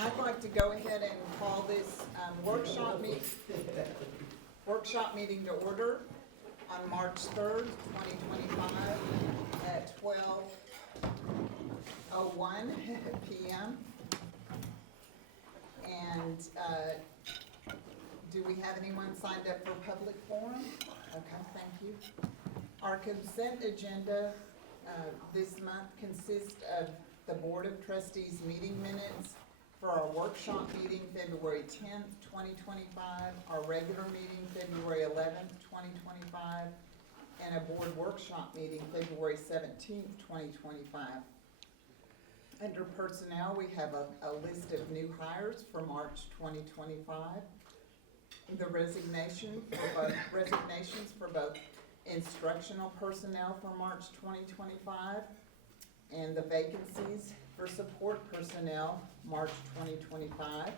I'd like to go ahead and call this workshop meeting to order on March 3rd, 2025 at 12:01 p.m. And do we have anyone signed up for public forum? Okay, thank you. Our consent agenda this month consists of the Board of Trustees meeting minutes for our workshop meeting February 10th, 2025, our regular meeting February 11th, 2025, and a board workshop meeting February 17th, 2025. Under personnel, we have a list of new hires for March 2025. The resignations for both instructional personnel for March 2025 and the vacancies for support personnel March 2025.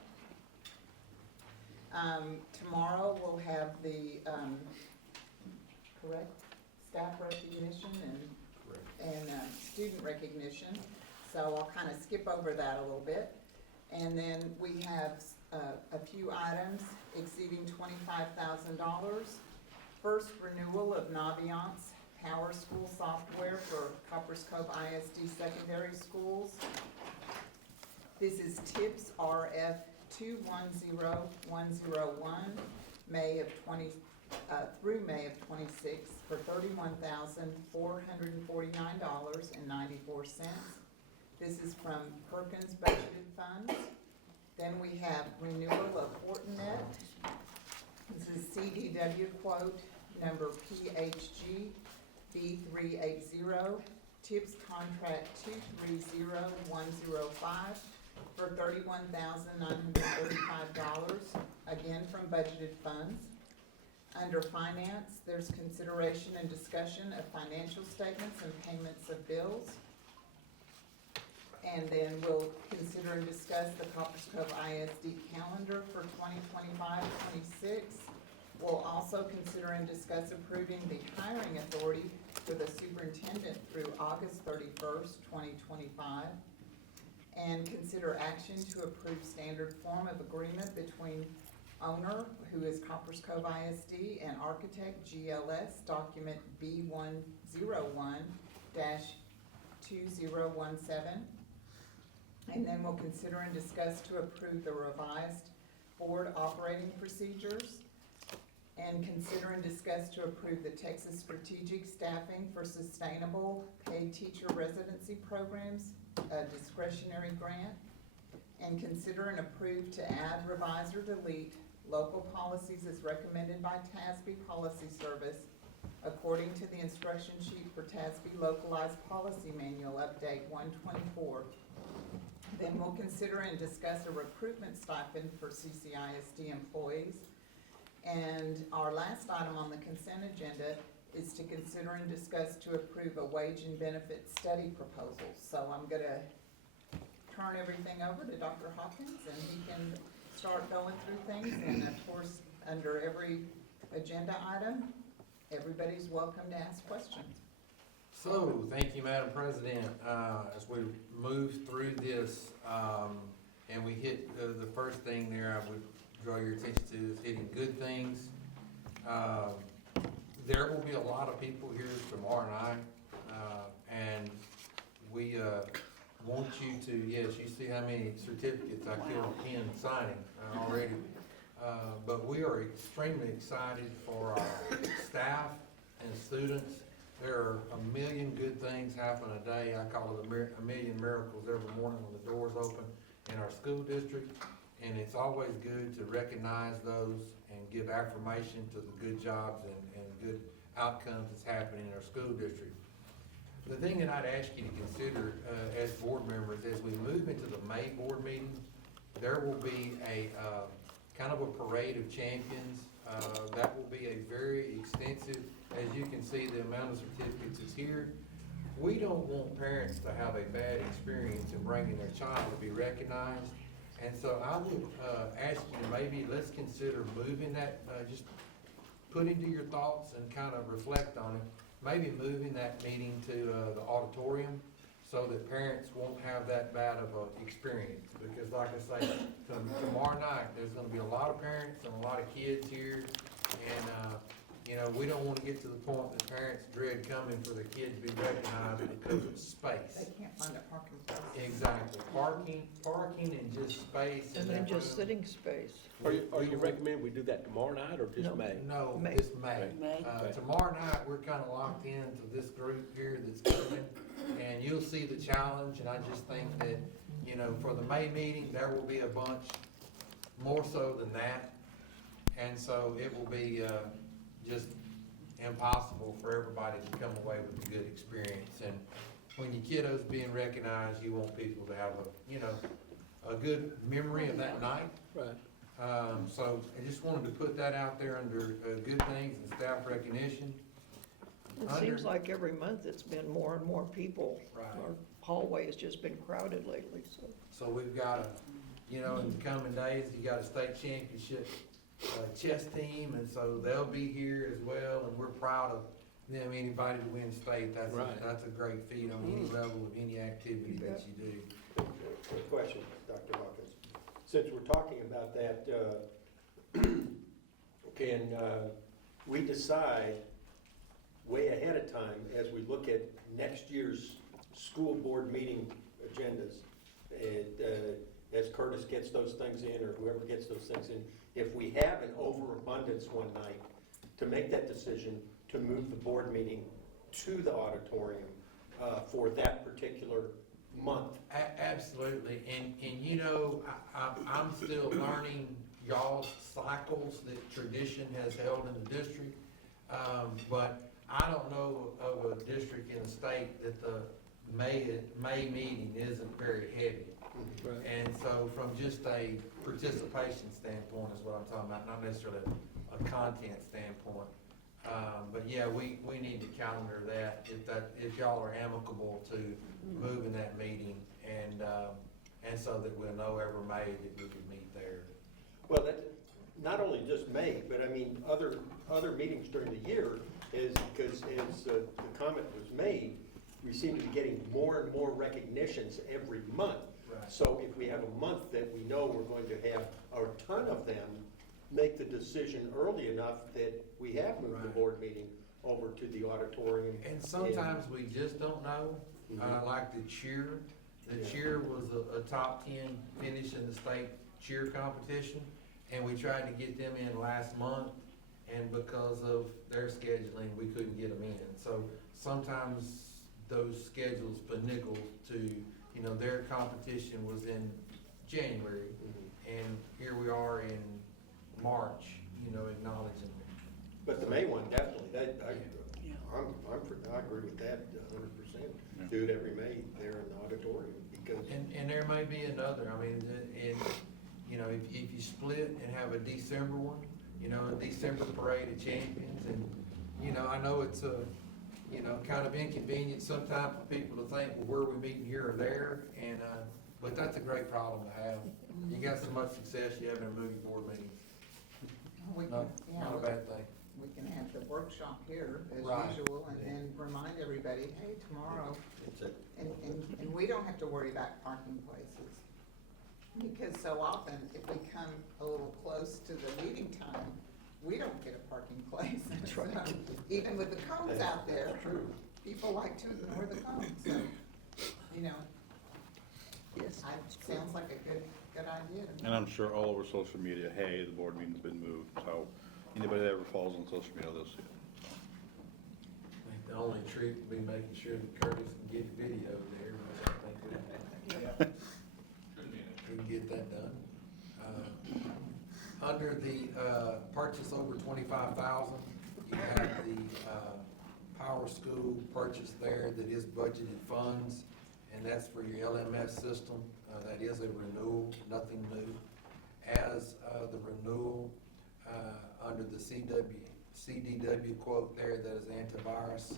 Tomorrow we'll have the staff recognition and student recognition. So I'll kind of skip over that a little bit. And then we have a few items exceeding $25,000. First, renewal of Naviance Power School software for Copperas Cove ISD secondary schools. This is TIPS RF 210101, May of 20 through May of 26 for $31,449.94. This is from Perkins budgeted funds. Then we have renewal of Fortinet. This is CDW quote number PHG B380, TIPS contract 230105 for $31,935, again from budgeted funds. Under finance, there's consideration and discussion of financial statements and payments of bills. And then we'll consider and discuss the Copperas Cove ISD calendar for 2025-26. We'll also consider and discuss approving the hiring authority for the superintendent through August 31st, 2025. And consider action to approve standard form of agreement between owner, who is Copperas Cove ISD, and architect GLS, document B101-2017. And then we'll consider and discuss to approve the revised board operating procedures, and consider and discuss to approve the Texas Strategic Staffing for Sustainable Paid Teacher Residency Programs, a discretionary grant, and consider and approve to add, revise, or delete local policies as recommended by TASB Policy Service according to the instruction sheet for TASB Localized Policy Manual Update 124. Then we'll consider and discuss a recruitment stipend for CCISD employees. And our last item on the consent agenda is to consider and discuss to approve a wage and benefit study proposal. So I'm gonna turn everything over to Dr. Hawkins, and he can start going through things. And of course, under every agenda item, everybody's welcome to ask questions. So, thank you, Madam President. As we move through this, and we hit the first thing there, I would draw your attention to is hitting good things. There will be a lot of people here tomorrow night, and we want you to, yes, you see how many certificates I killed Ken signing already. But we are extremely excited for our staff and students. There are a million good things happen a day. I call it a million miracles every morning when the doors open in our school district. And it's always good to recognize those and give affirmation to the good jobs and good outcomes that's happening in our school district. The thing that I'd ask you to consider as board members, as we move into the May board meeting, there will be a kind of a parade of champions. That will be a very extensive, as you can see, the amount of certificates is here. We don't want parents to have a bad experience in bringing their child to be recognized. And so I would ask you to maybe let's consider moving that, just put into your thoughts and kind of reflect on it. Maybe moving that meeting to the auditorium so that parents won't have that bad of a experience. Because like I say, tomorrow night, there's gonna be a lot of parents and a lot of kids here, and, you know, we don't wanna get to the point that parents dread coming for their kid to be recognized because of space. They can't find a parking place. Exactly, parking and just space. And in then that just room. sitting space. Are you recommending we do that tomorrow night or just No. May? No, May. it's May. May. Tomorrow night, we're kinda locked into this group here that's coming, and you'll see the challenge, and I just think that, you know, for the May meeting, there will be a bunch more so than that. And so it will be, just impossible for everybody to come away with a good experience. And when your kiddo's being recognized, you want people to have a, you know, a good memory of that night. Right. So I just wanted to put that out there under good things and staff recognition. It Under- seems like every month it's been more and more people. Right. Our hallway has just been crowded lately, so. So we've got a, you know, in the coming days, you got a state championship chess team, and so they'll be here as well, and we're proud of them. Anybody to win state, Right. that's a great feat on any level of any activity You that bet. you do. Quick question, Dr. Hawkins. Since we're talking about that, can we decide way ahead of time as we look at next year's school board meeting agendas? As Curtis gets those things in, or whoever gets those things in, if we have an overabundance one night, to make that decision to move the board meeting to the auditorium for that particular month. Absolutely, and you know, I'm still learning y'all's cycles that tradition has held in the district. But I don't know of a district in the state that the May meeting isn't very heavy. Right. And so from just a participation standpoint is what I'm talking about, not necessarily a content standpoint. But yeah, we need to calendar that, if y'all are amicable to moving that meeting, and so that we'll know every May that we could meet there. Well, that, not only just May, but I mean, other meetings during the year is, because as the comment was made, we seem to be getting more and more recognitions every month. Right. So if we have a month that we know we're going to have a ton of them, make the decision early enough that we have moved the Right. board meeting over to the auditorium. And sometimes we just don't know, like the cheer. The Yeah. cheer was a top 10 finish in the state cheer competition, and we tried to get them in last month, and because of their scheduling, we couldn't get them in. So sometimes those schedules finagle to, you know, their competition was in January, and here we are in March, you know, acknowledging. But the May one, definitely, that, Yeah. I agree with that 100%. Do it every May there in the auditorium, because, And there may be another, I mean, you know, if you split and have a December one, you know, a December parade of champions, and, you know, I know it's a, you know, kind of inconvenient sometimes for people to think, well, where are we meeting here or there, and, but that's a great problem to have. You got so much success you have in a movie board meeting, We can, not yeah, a bad thing. we can have the workshop here as Right. usual, and then remind everybody, hey, tomorrow, it's a, and we don't have to worry about parking places. Because so often, if we come a little close to the meeting time, we don't get a parking place. That's right. So, even with the cones out there, people like to ignore the cones, so, you know, Yes. sounds like a good idea to me. And I'm sure all over social media, hey, the board meeting's been moved, so anybody that ever follows on social media, they'll see it. I think the only trick would be making sure that Curtis can get video there, which I think we can get that done. Under the, purchase over 25,000, you have the, Power School purchase there that is budgeted funds, and that's for your LMS system. That is a renewal, nothing new. As, the renewal, under the CDW quote there, that is antivirus,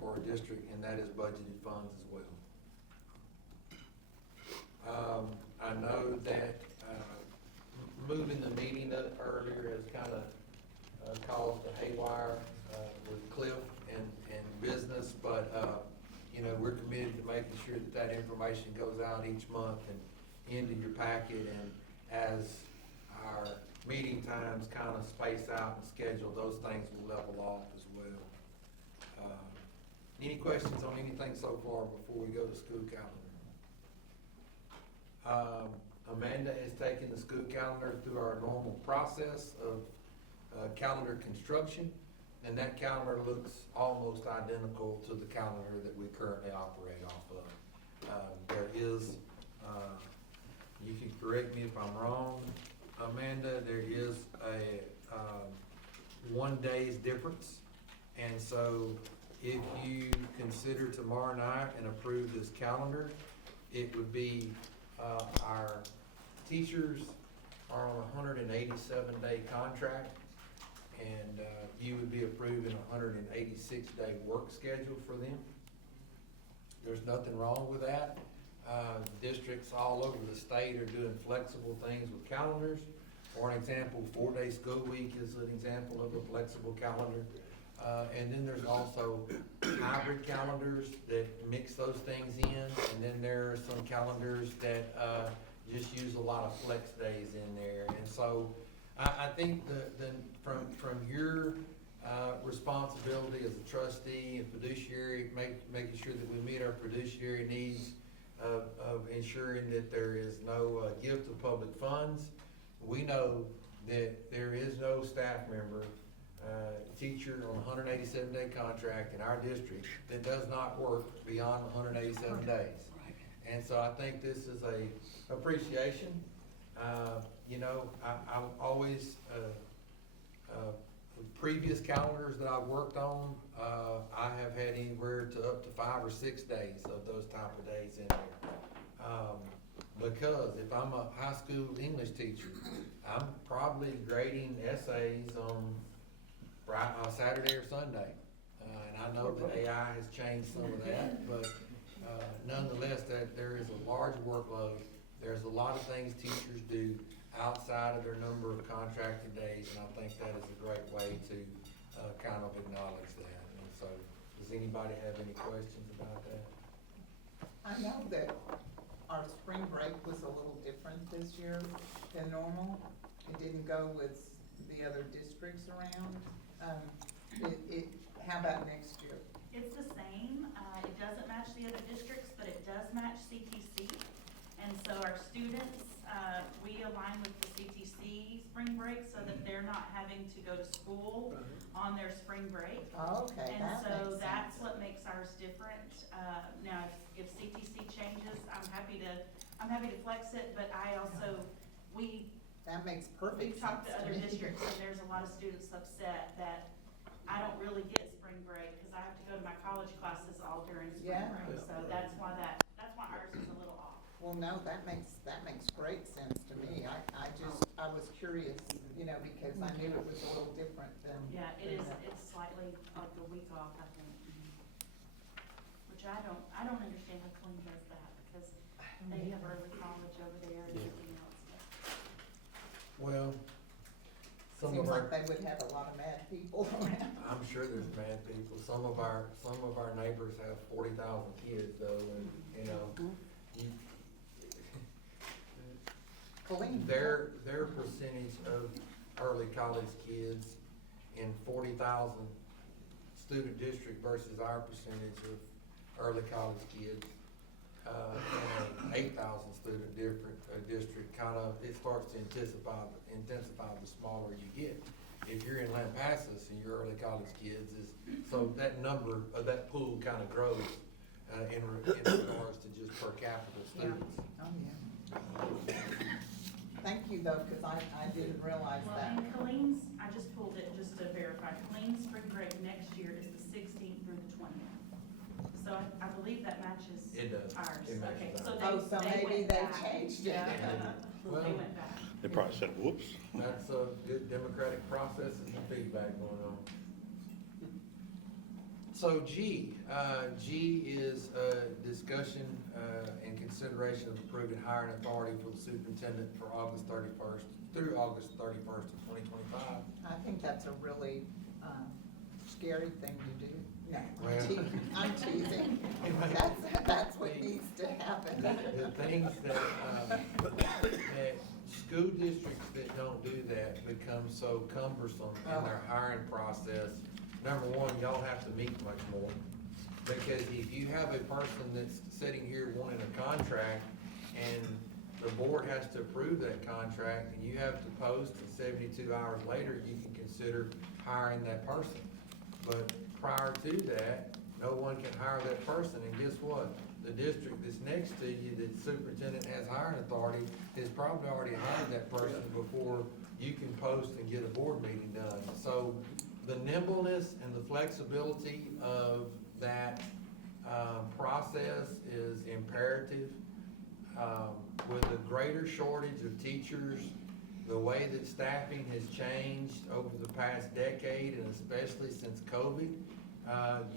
for a district, and that is budgeted funds as well. I know that, moving the meeting up earlier has kind of caused a haywire with Cliff and business, but you know, we're committed to making sure that that information goes out each month and into your packet, and as our meeting times kind of space out and schedule, those things will level off as well. Any questions on anything so far before we go to school calendar? Amanda has taken the school calendar through our normal process of calendar construction, and that calendar looks almost identical to the calendar that we currently operate off of. There is, you can correct me if I'm wrong, Amanda, there is a 1 day's difference. And so if you consider tomorrow night and approve this calendar, it would be, our teachers are on a 187-day contract, and you would be approving a 186-day work schedule for them. There's nothing wrong with that. Districts all over the state are doing flexible things with calendars. For an example, 4-day school week is an example of a flexible calendar. And then there's also hybrid calendars that mix those things in, and then there are some calendars that just use a lot of flex days in there. And so I think from your responsibility as a trustee and fiduciary, making sure that we meet our fiduciary needs of ensuring that there is no gift of public funds. We know that there is no staff member, teacher on a 187-day contract in our district that does not work beyond 187 days. And so I think this is a appreciation. You know, I always, previous calendars that I've worked on, I have had anywhere to up to 5 or 6 days of those type of days in there. Because if I'm a high school English teacher, I'm probably grading essays on Saturday or Sunday. And I know that AI has changed some of that, but nonetheless, that there is a large workload. There's a lot of things teachers do outside of their number of contracted days, and I think that is a great way to kind of acknowledge that. And so, does anybody have any questions about that? I know that our spring break was a little different this year than normal. It didn't go with the other districts around. How about next year? It's the same. It doesn't match the other districts, but it does match CTC. And so our students, we align with the CTC spring break so that they're not having to go to school on their spring break. Oh, okay, And that so makes that's sense. what makes ours different. Now, if CTC changes, I'm happy to flex it, but I also, That makes we've perfect sense talked to to other me. districts, and there's a lot of students upset that I don't really get spring break because I have to go to my college classes all during spring Yeah. break. So that's why ours is a little off. Well, no, that makes great sense to me. I was curious, you know, because I knew it was a little different than. Yeah, it is, than that. it's slightly like a week off, I think. Which I don't understand how Clean does that because they have early college over there and everything else. Well, some Seems of our, like they would have a lot of mad people around. I'm sure there's mad people. Some of our neighbors have 40,000 kids though, and, you know, Colleen. their percentage of early college kids in 40,000 student district versus our percentage of early college kids, in an 8,000 student district, kind of, it starts to intensify the smaller you get. If you're in Lampasas and your early college kids so that number, that pool kind of grows, in regards to just per capita students. Oh, yeah. Thank you though, because I didn't realize Well, that. and Colleen's, I just pulled it just to verify, Colleen's spring break next year is the 16th through the 20th. So I believe that matches It does. ours. It matches Okay, so ours. Oh, so they maybe went they back. changed it. Yeah. Well, They went back. They probably said, whoops. That's a good democratic process and feedback going on. So G is discussion and consideration of approving hiring authority for the superintendent for August 31st through August 31st of 2025. I think that's a really scary thing to do. No, Well- I'm teasing. That's what needs to happen. The things that school districts that don't do that become so cumbersome in their hiring process. Number one, y'all have to meet much more. Because if you have a person that's sitting here wanting a contract and the board has to approve that contract and you have to post and 72 hours later, you can consider hiring that person. But prior to that, no one can hire that person, and guess what? The district that's next to you, that superintendent has hiring authority, has probably already hired that person before you can post and get a board meeting done. So the nimbleness and the flexibility of that process is imperative. With the greater shortage of teachers, the way that staffing has changed over the past decade, and especially since COVID,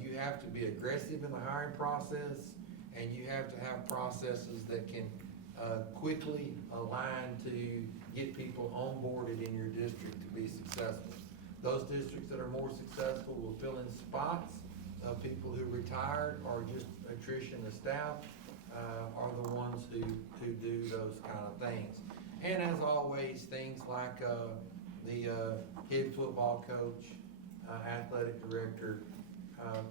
you have to be aggressive in the hiring process, and you have to have processes that can quickly align to get people onboarded in your district to be successful. Those districts that are more successful will fill in spots of people who retired or just attrition of staff, are the ones who do those kind of things. And as always, things like the head football coach, athletic director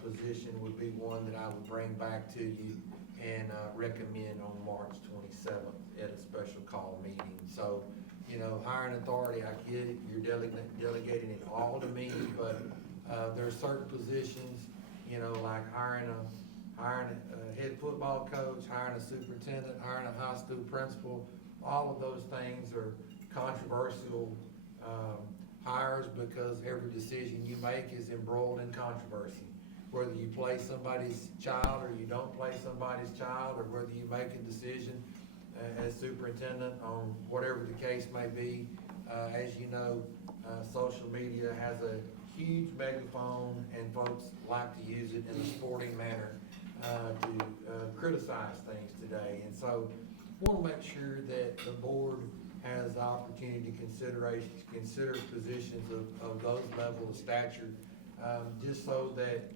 position would be one that I would bring back to you and recommend on March 27th at a special call meeting. So, you know, hiring authority, I get it, you're delegating it all to me, but there are certain positions, you know, like hiring a head football coach, hiring a superintendent, hiring a high school principal. All of those things are controversial hires because every decision you make is embroiled in controversy. Whether you play somebody's child or you don't play somebody's child, or whether you make a decision as superintendent on whatever the case may be. As you know, social media has a huge megaphone, and folks like to use it in a sporting manner to criticize things today. And so want to make sure that the board has the opportunity to consider positions of those level of stature, just so that,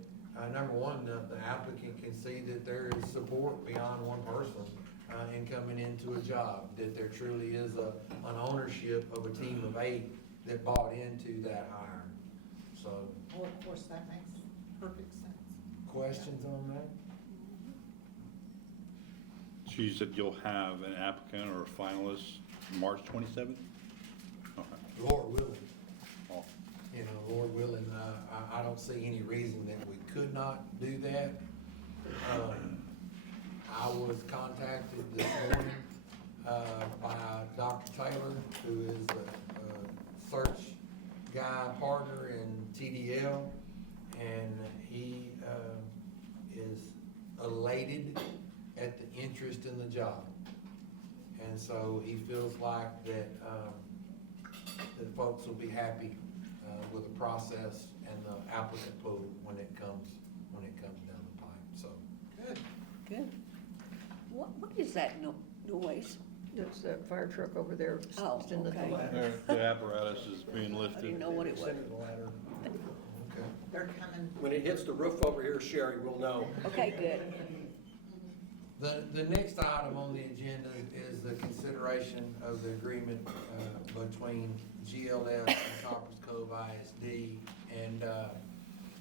number one, the applicant can see that there is support beyond one person in coming into a job, that there truly is an ownership of a team of 8 that bought into that hire. So, Well, of course, that makes perfect sense. questions on that? So you said you'll have an applicant or a finalist March 27th? Okay. Lord willing. Oh, You know, Lord willing, I don't see any reason that we could not do that. I was contacted this morning, by Dr. Taylor, who is a search guy partner in TDL, and he, is elated at the interest in the job. And so he feels like that, that folks will be happy with the process and the applicant pool when it comes down the pipe, so. Good. Good. What is that noise? There's that fire truck over there, Oh, just in the okay. delay. The apparatus is being I lifted. didn't know what it was. Okay. They're coming. When it hits the roof over here, Sherry will know. Okay, good. The next item on the agenda is the consideration of the agreement between GLS and Copperas Cove ISD. And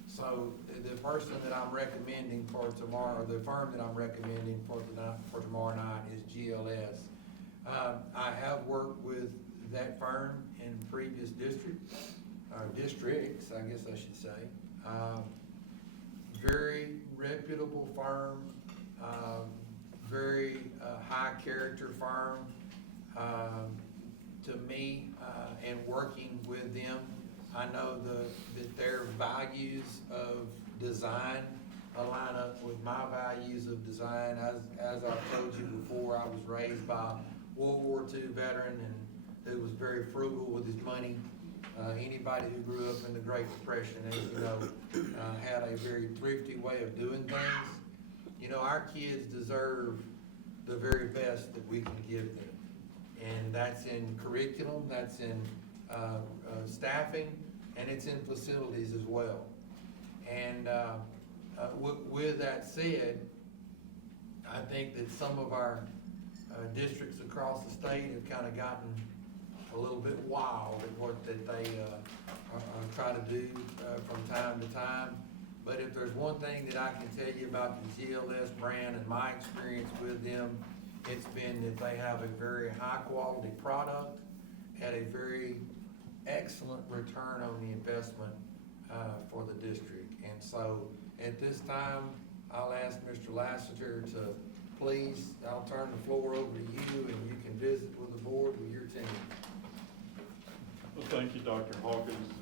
so the person that I'm recommending for tomorrow, the firm that I'm recommending for tomorrow night is GLS. I have worked with that firm in previous districts, I guess I should say. Very reputable firm, very high character firm. To me, and working with them, I know that their values of design align up with my values of design. As I've told you before, I was raised by a World War II veteran and who was very frugal with his money. Anybody who grew up in the Great Depression, as you know, had a very thrifty way of doing things. You know, our kids deserve the very best that we can give them. And that's in curriculum, that's in staffing, and it's in facilities as well. And with that said, I think that some of our districts across the state have kind of gotten a little bit wild at what that they are trying to do from time to time. But if there's one thing that I can tell you about the GLS brand and my experience with them, it's been that they have a very high-quality product at a very excellent return on the investment for the district. And so at this time, I'll ask Mr. Lassiter to please, I'll turn the floor over to you and you can visit with the board with your team. Well, thank you, Dr. Hawkins.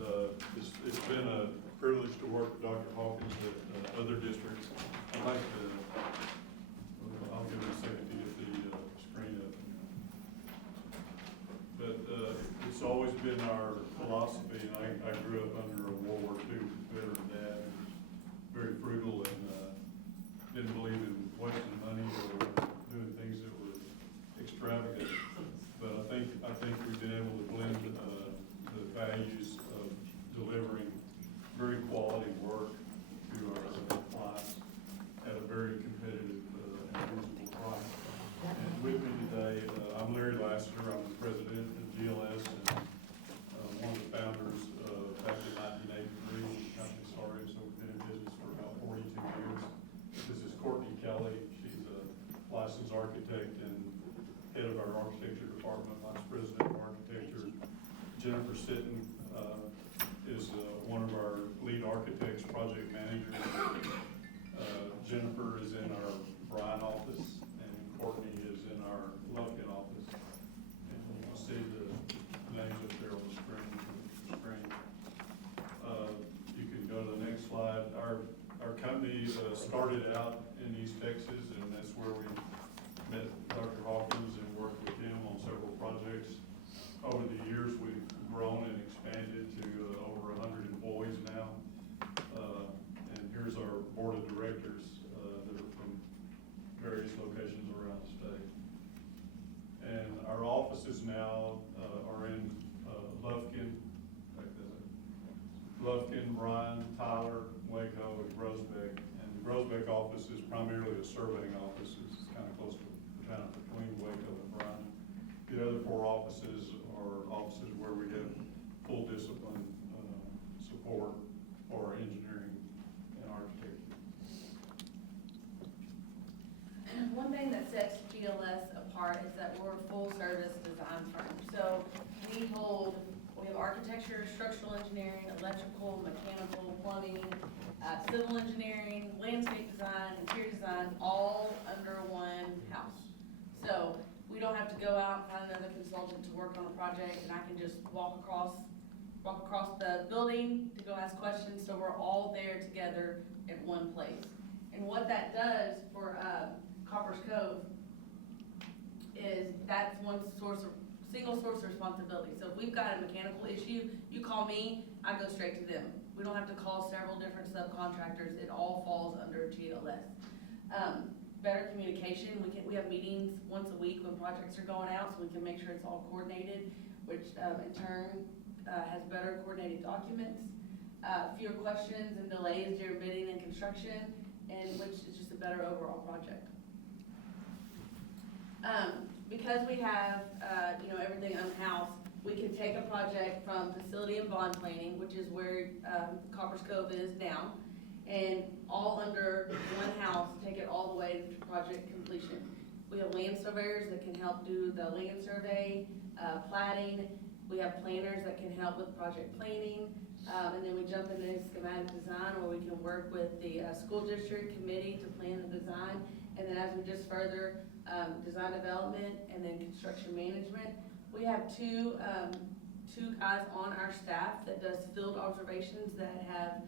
It's been a privilege to work with Dr. Hawkins at other districts. I'd like to, I'll give it a second to get the screen up. But it's always been our philosophy, and I grew up under a World War II veteran dad who was very frugal and didn't believe in wasting money or doing things that were extravagant. But I think we've been able to blend the values of delivering very quality work to our clients at a very competitive and reasonable price. And with me today, I'm Larry Lassiter. I'm the president of GLS and one of the founders back in 1983 when the company started. So we've been in business for about 42 years. This is Courtney Kelly. She's a licensed architect and head of our architecture department, vice president of architecture. Jennifer Sitton is one of our lead architects, project managers. Jennifer is in our Bryan office, and Courtney is in our Lufkin office. And you can see the names up there on the screen. You can go to the next slide. Our company started out in East Texas, and that's where we met Dr. Hawkins and worked with him on several projects. Over the years, we've grown and expanded to over 100 employees now. And here's our board of directors that are from various locations around the state. And our offices now are in Lufkin, Bryan, Tyler, Waco, and Groesbeck. And the Groesbeck office is primarily a surveying office. It's kind of close to kind of between Waco and Bryan. The other 4 offices are offices where we have full discipline support for engineering and architecture. One thing that sets GLS apart is that we're a full-service design firm. So we have architecture, structural engineering, electrical, mechanical, plumbing, civil engineering, landscape design, interior design, all under one house. So we don't have to go out and find another consultant to work on a project, and I can just walk across the building to go ask questions, so we're all there together at one place. And what that does for Copperas Cove is that's single source of responsibility. So if we've got a mechanical issue, you call me, I go straight to them. We don't have to call several different subcontractors. It all falls under GLS. Better communication. We have meetings once a week when projects are going out, so we can make sure it's all coordinated, which in turn has better coordinated documents, fewer questions and delays during bidding and construction, and which is just a better overall project. Because we have everything in-house, we can take a project from facility and bond planning, which is where Copperas Cove is now, and all under one house, take it all the way to project completion. We have land surveyors that can help do the land survey, platting. We have planners that can help with project planning. And then we jump into schematic design where we can work with the school district committee to plan the design. And then as we just further design development and then construction management, we have two guys on our staff that does field observations that have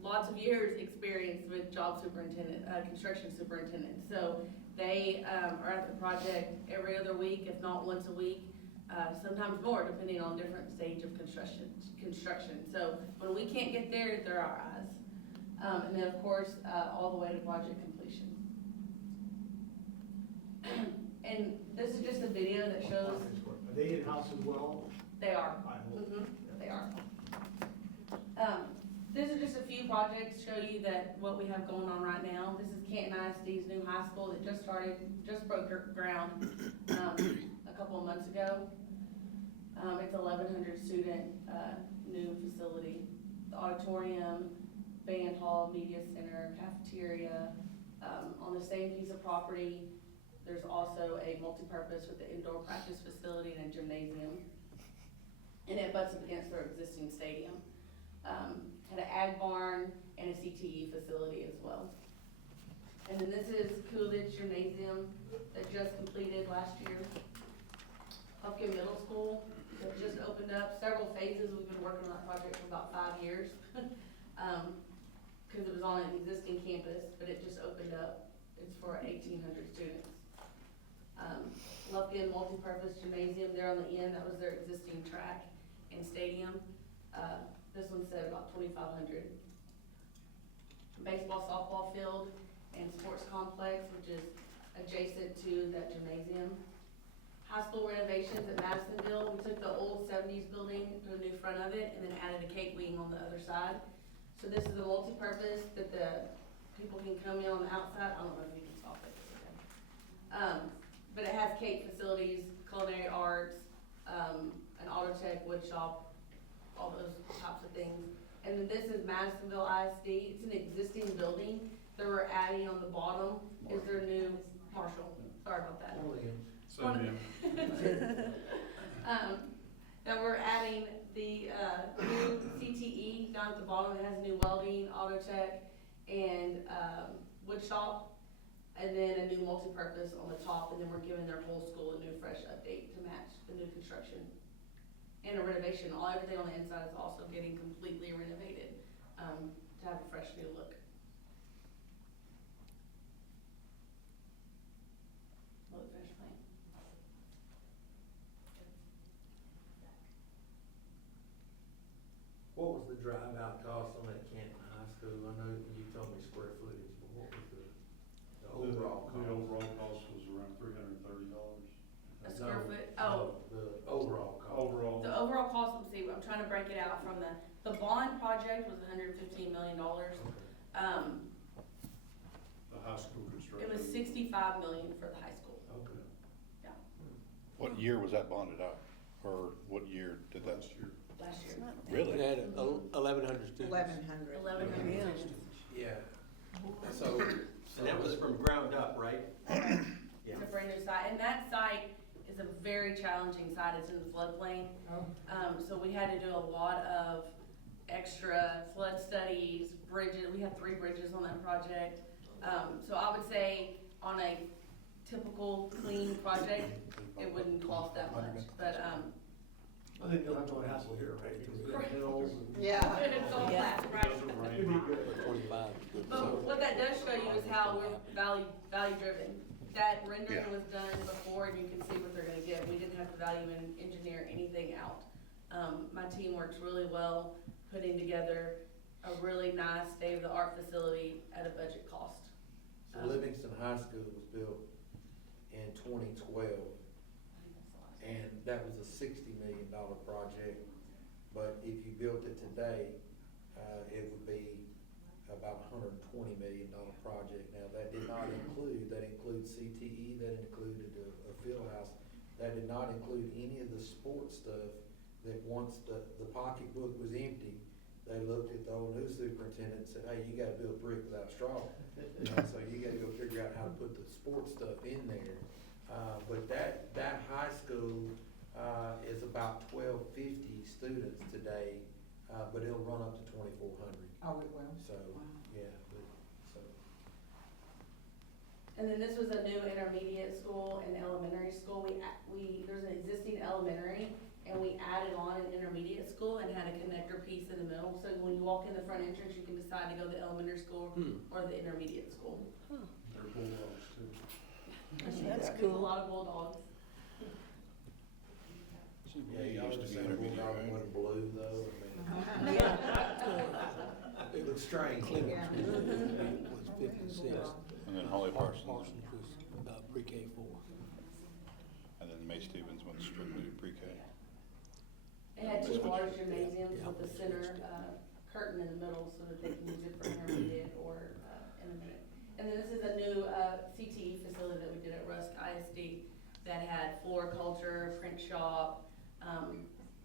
lots of years experience with construction superintendent. So they are at the project every other week, if not once a week, sometimes more, depending on different stage of construction. So when we can't get there, they're our eyes. And then of course, all the way to project completion. And this is just a video that shows. Are they in-house as well? They are. I hope. They are. These are just a few projects to show you that what we have going on right now. This is Canton ISD's new high school that just broke ground, a couple of months ago. It's 1,100 student, new facility. The auditorium, band hall, media center, cafeteria. On the same piece of property, there's also a multipurpose with the indoor practice facility and a gymnasium. And it butts up against their existing stadium. Had an ag barn and a CTE facility as well. And then this is Coolidge Gymnasium that just completed last year. Pumpkin Middle School that just opened up, several phases. We've been working on that project for about 5 years. Cause it was on an existing campus, but it just opened up. It's for 1,800 students. Lufkin Multipurpose Gymnasium there on the end, that was their existing track and stadium. This one said about 2,500. Baseball, softball field and sports complex, which is adjacent to that gymnasium. High school renovations at Madisonville, we took the old 70s building, put a new front of it, and then added a cake wing on the other side. So this is a multi-purpose that the people can come in on the outside. I don't know if you can stop it. But it has cake facilities, culinary arts, an auto tech, wood shop, all those types of things. And then this is Madisonville ISD. It's an existing building that we're adding on the bottom is their new Marshall. Sorry about that. That we're adding the new CTE down at the bottom. It has new welding, auto tech, and wood shop, and then a new multi-purpose on the top. And then we're giving their whole school a new fresh update to match the new construction. And a renovation. Everything on the inside is also getting completely renovated to have a fresh new look. Look, fresh paint. What was the drive out cost on that Canton High School? I know you told me square footage, but what was the overall cost? The overall cost was around $330. A square foot? The overall cost. Overall. The overall cost, let's see, I'm trying to break it out from the bond project was $115 million. The high school construction. It was $65 million for the high school. Okay. Yeah, What year was that bonded out? Or what year did that? Last year. last year. Really? It had 1,100 students. 1,100. 1,100 Yeah. students. Yeah. So. And that was from ground up, right? It's a brand new site, and that site is a very challenging site. It's in the floodplain. So we had to do a lot of extra flood studies, bridges. We had 3 bridges on that project. So I would say on a typical clean project, it wouldn't cost that much, but, I think you'll have no hassle here, right? Because we have hills and. Yeah. it's all flat, right? Doesn't rain. It'd be good. 25 is good. But what that does show you is how we're value driven. That rendering Yeah. was done before, and you can see what they're gonna get. We didn't have to value and engineer anything out. My team worked really well, putting together a really nice state-of-the-art facility at a budget cost. So Livingston High School was built in 2012, I think that's the last one. and that was a $60 million project. But if you built it today, it would be about $120 million project. Now, that did not include, that includes CTE, that included a field house. That did not include any of the sports stuff that once the pocketbook was empty, they looked at the old new superintendent and said, hey, you gotta build brick without straw. So you gotta go figure out how to put the sports stuff in there. But that high school, is about 1,250 students today, but it'll run up to 2,400. Oh, it will? So, Wow. yeah, but, so, And then this was a new intermediate school and elementary school. There's an existing elementary, and we added on an intermediate school and had a connector piece in the middle. So when you walk in the front entrance, you can decide to go to the elementary school or the intermediate school. They're bulldogs too. That's A cool. lot of bulldogs. yeah, y'all Used to just be say intermediate, Bulldog right? went blue though, I mean, Yeah. it looks strange. Yeah. Was 56. And then Holly Parsons, Parsons was about pre-K 4. and then May Stevens went strictly to pre-K. It had 2 large gymnasiums with the center curtain in the middle so that they can use it for intermediate or, intermittent. And then this is a new, CTE facility that we did at Rusk ISD that had floriculture, print shop,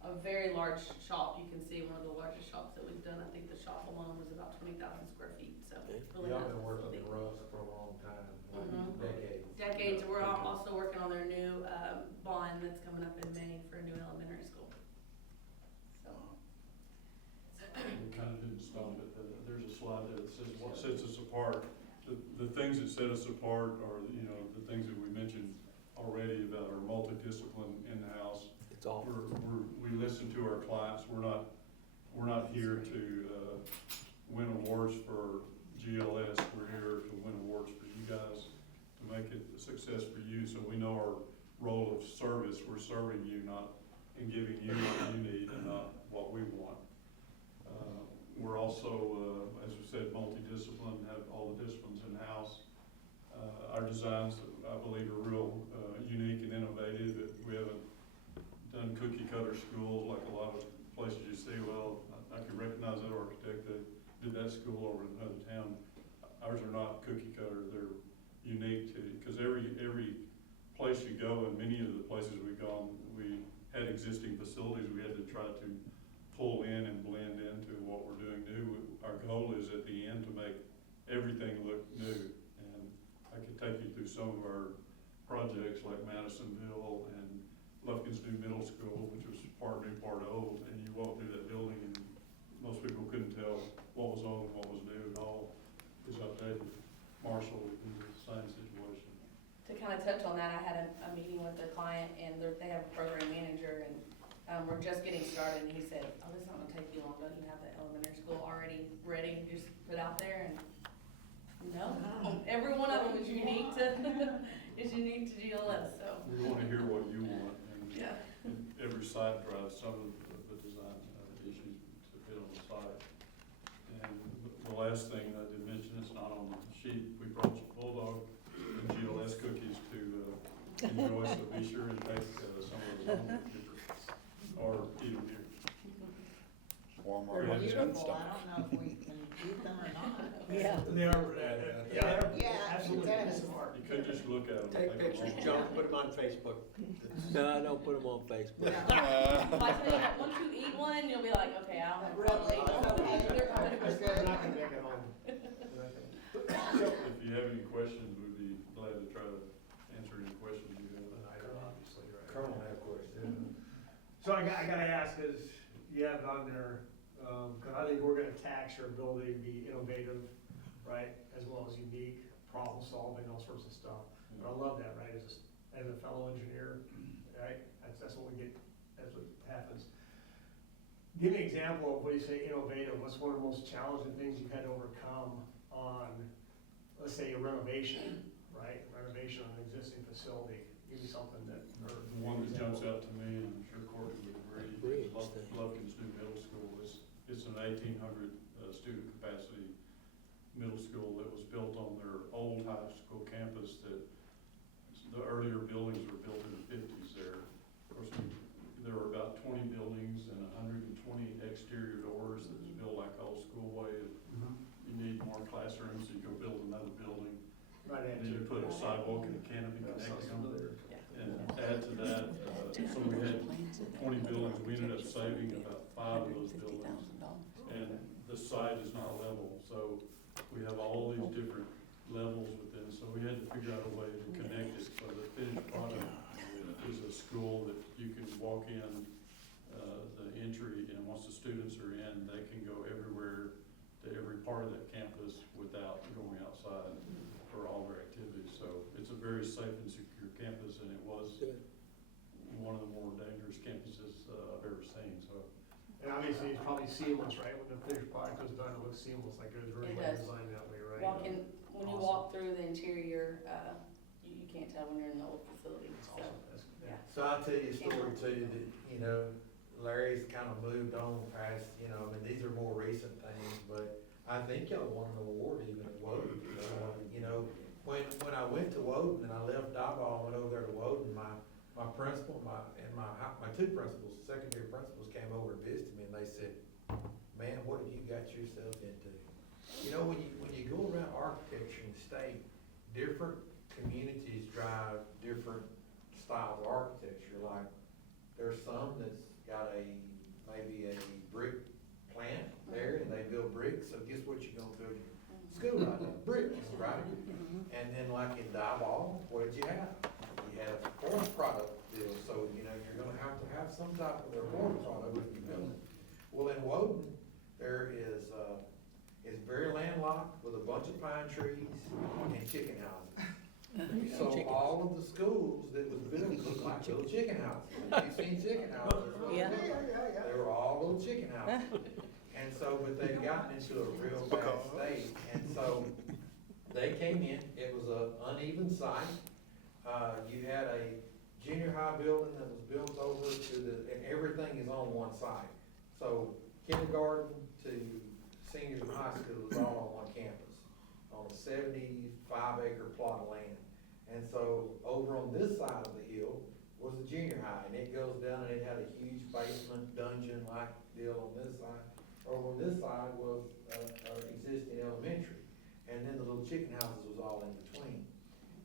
a very large shop. You can see one of the largest shops that we've done. I think the shop alone was about 20,000 square feet, so. really Y'all nice been working facility. in Rusk for a long time, like Mhm. decades. Decades, we're also working on their new, bond that's coming up in May for a new elementary school. So. We kind of didn't stop it, there's a slide there that says what sets us apart. The things that set us apart are, you know, the things that we mentioned already about our multidiscipline in-house. It's all. We listen to our clients, we're not here to, win awards for GLS, we're here to win awards for you guys, to make it a success for you, so we know our role of service, we're serving you, not, and giving you what you need and not what we want. We're also, as we said, multidiscipline, have all the disciplines in-house. Our designs, I believe, are real, unique and innovative. We haven't done cookie cutter schools like a lot of places you see. Well, I can recognize that architect that did that school over in another town. Ours are not cookie cutter, they're unique to, because every place you go, and many of the places we've gone, we had existing facilities we had to try to pull in and blend into what we're doing new. Our goal is at the end to make everything look new. And I could take you through some of our projects like Madisonville and Lufkin's new middle school, which was part new, part old, and you walk through that building and most people couldn't tell what was old and what was new, and all is updated. Marshall is the same situation. To kind of touch on that, I had a meeting with the client and they have a program manager and, we're just getting started and he said, oh, this is not gonna take you long, don't you have the elementary school already ready, just put out there? And no, every one of them is unique to, GLS, so. We want to hear what you want, Yeah. and every site drives some of the design issues to fit on the site. And the last thing I did mention, it's not on the sheet, we brought you Bulldog and GLS cookies to enjoy, so be sure and take some of those home with you, or eat them here. Walmart. They're Yeah. beautiful, I don't know if we can eat them or not. Yeah. They are, yeah, Yeah, absolutely. it does. Smart. You could just look at them. Take pictures, John, put them on Facebook. No, don't put them on Facebook. If I tell you that once you eat one, you'll be like, okay, I don't have a problem Really? eating one. Okay. They're I'm good. not gonna make it home. If you have any questions, we'd be glad to try to answer any questions you have. Obviously, right. Colonel had a question. So I gotta ask, is, you have it on there, cause I think we're gonna tax your ability to be innovative, right? As well as unique, problem solving, all sorts of stuff. But I love that, right, as a fellow engineer, right? That's what we get, that's what happens. Give me an example of what you say innovative, what's one of the most challenging things you've had to overcome on, let's say, a renovation, right? Renovation on an existing facility, give me something that, or. The one that jumps out to me, and I'm sure Courtney would agree, Bridge is thing. Lufkin's new middle school. It's an 1,800 student capacity middle school that was built on their old high school campus. That the earlier buildings were built in the 50s there. Of course, there were about 20 buildings and 120 exterior doors that was built like old school way. You need more classrooms, so you go build another building. Right, And then you put a sidewalk and a canopy connecting them. And add to that, so we had 20 buildings, we ended up saving about 5 of those buildings. And the site is not level, so we have all these different levels within, so we had to figure out a way to connect it, so the finished product is a school that you can walk in, the entry, and once the students are in, they can go everywhere to every part of that campus without going outside for all their activities. So it's a very safe and secure campus, and it was Good. one of the more dangerous campuses I've ever seen, so. And obviously, it's probably seamless, right? When the finished product is done, it looks seamless, like it was It originally does. designed that way, right? When you walk through the interior, you can't tell when you're in the old facility, It's so, awesome. That's, yeah. So I'll tell you a story too, that, you know, Larry's kind of moved on past, you know, I mean, these are more recent things, but I think y'all won an award even at Woden. You know, when I went to Woden and I left Diboll and went over there to Woden, my principal, my two principals, secondary principals came over and visited me and they said, man, what have you got yourself into? You know, when you go around architecture in the state, different communities drive different styles of architecture. Like, there's some that's got maybe a brick plant there, and they build bricks, so guess what you're gonna build your school out of? Bricks, right? And then like in Diboll, what did you have? You had a forest product deal, so, you know, you're gonna have to have some type of their forest product when you're building. Well, in Woden, there is very landlocked with a bunch of pine trees and chicken houses. So all of the schools that was built looked like little chicken houses. You've seen chicken houses. Yeah. They were all little chicken houses. And so, but they'd gotten into a real bad state, and so they came in, it was a uneven site. You had a junior high building that was built over to and everything is on one site. So kindergarten to seniors in high school is all on one campus, on a 75-acre plot of land. And so over on this side of the hill was the junior high, and it goes down and it had a huge basement dungeon-like deal on this side. Over on this side was existing elementary, and then the little chicken houses was all in between.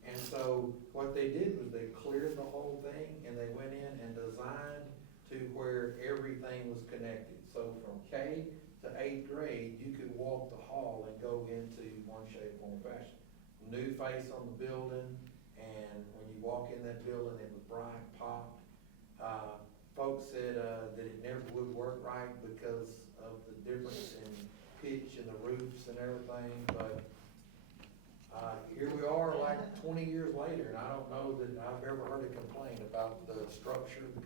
And so what they did was they cleared the whole thing, and they went in and designed to where everything was connected. So from K to 8th grade, you could walk the hall and go into one shape, form, fashion. New face on the building, and when you walk in that building, it was bright, popped. Folks said that it never would work right because of the difference in pitch and the roofs and everything, but here we are like 20 years later, and I don't know that I've ever heard a complaint about the structure, the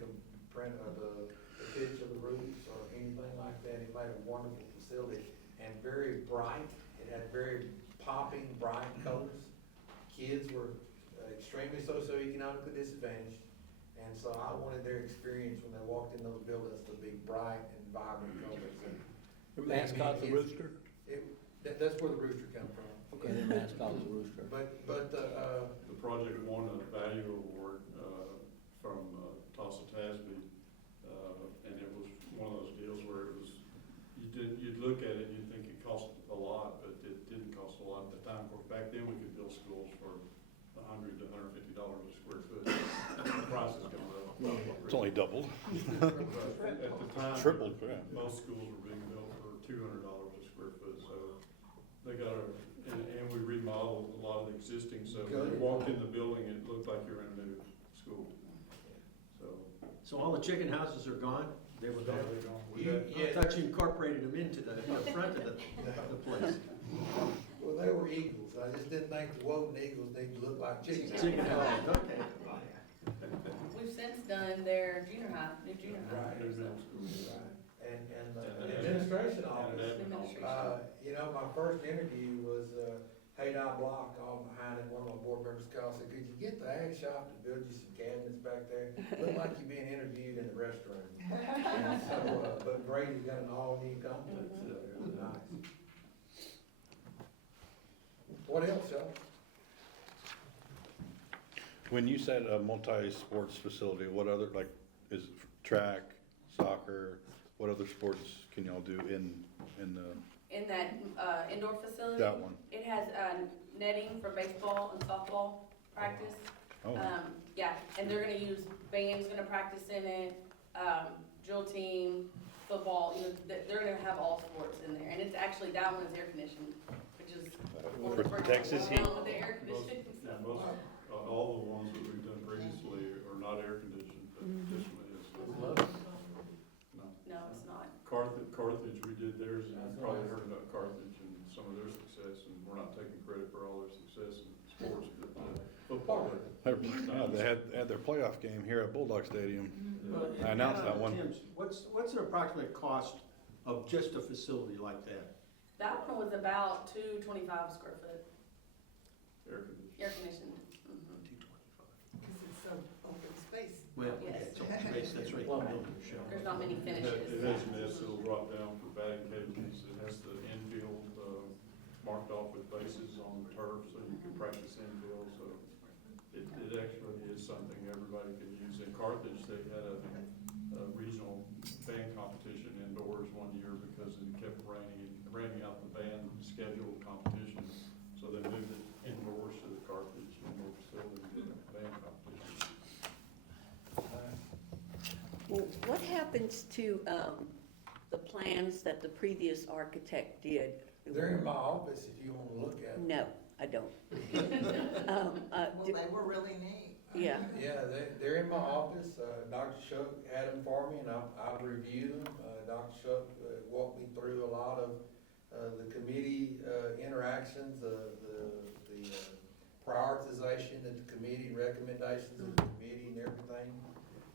pitch of the roofs or anything like that. It made a wonderful facility and very bright. It had very popping, bright colors. Kids were extremely socioeconomically disadvantaged, and so I wanted their experience when they walked in those buildings to be bright and vibrant colors. And Your mascot's a rooster? That's where the rooster come from. Okay, their mascot's a rooster. The project won a value award, from, Tossa Tasby, and it was one of those deals where it was, you'd look at it, and you'd think it cost a lot, but it didn't cost a lot at the time. Of course, back then, we could build schools for $100 to $150 a square foot. The price has gone up. It's only doubled. But at the time. Tripled, yeah. Most schools were being built for $200 a square foot, so they got and we remodeled a lot of the existing, so when you walked in the building, it looked like you were in a new school. So all the chicken houses are gone? They were gone? I Yeah. thought you incorporated them into the front of the place. Well, they were eagles. I just didn't think the Woden Eagles need to look like chicken. Chicken houses, okay. We've since done their junior high, new junior high. Right. New middle school. Right. And the administration office, Administration. you know, my first interview was, Haydock Block, all behind it, one of my board members called, said, could you get the ag shop to build you some cabinets back there? Looked like you're being interviewed in the restroom. And so, but Brady's got an all-new complex, so it was nice. What else, y'all? When you said a multi-sports facility, what other, like, is track, soccer, what other sports can y'all do in the, In that, indoor facility. that one? It has, netting for baseball and softball practice. Oh, Yeah, and they're gonna use, band's gonna practice in it, drill team, football, you know, they're gonna have all sports in there. And it's actually, that one is air conditioned, which is one of the for first Texas ones heat. with the air Most, conditioning. yeah, most, all the ones that we've done previously are not air conditioned, but this one is. No. No, it's not. Carthage, we did theirs, and you've probably heard about Carthage and some of their success, and we're not taking credit for all their success in sports, but, football. yeah, they had their playoff game here at Bulldog Stadium. I announced that one. Tim's, what's an approximate cost of just a facility like that? That one was about $225 a square foot, Air conditioning. air conditioned. Because it's so open space. Well, Yes. okay, so space, that's right. There's not many It finishes. has nets that'll drop down for batting cages, it has the infield, marked off with bases on the turf, so you can practice infield, so it actually is something everybody can use. In Carthage, they had a regional band competition indoors one year because it kept raining out the band scheduled competition. So they moved it indoors to the Carthage indoor facility and did a band competition. Well, what happens to, the plans that the previous architect did? They're in my office if you wanna look at them. No, I don't. Well, they were really neat. Yeah, Yeah, they're in my office. Dr. Shuck had them for me, and I've reviewed them. Dr. Shuck walked me through a lot of the committee interactions, the prioritization of the committee, recommendations of the committee and everything.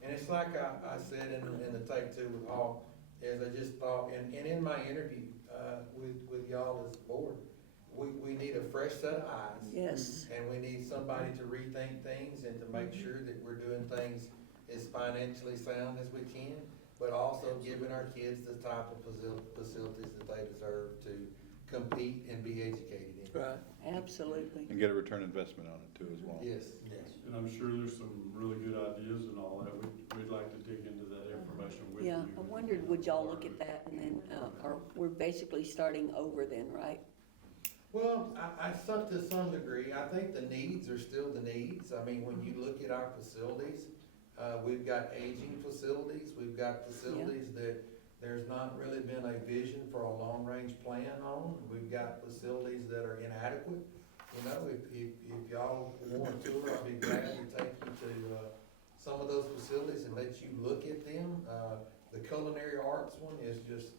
And it's like I said in the take two with Hall, is I just thought, and in my interview with y'all as a board, we need a fresh set of eyes. yes, And we need somebody to rethink things and to make sure that we're doing things as financially sound as we can, but also giving our kids the type of facilities that they deserve to compete and be educated in. Right. absolutely. And get a return investment on it too as well. Yes, yes. And I'm sure there's some really good ideas and all that. We'd like to dig into that information with you. Yeah, I wondered, would y'all look at that and then, or we're basically starting over then, right? Well, to some degree, I think the needs are still the needs. I mean, when you look at our facilities, we've got aging facilities, we've got facilities that there's not really been a vision for a long-range plan on. We've got facilities that are inadequate. You know, if y'all want a tour, I'll be glad to take you to some of those facilities and let you look at them. The culinary arts one is just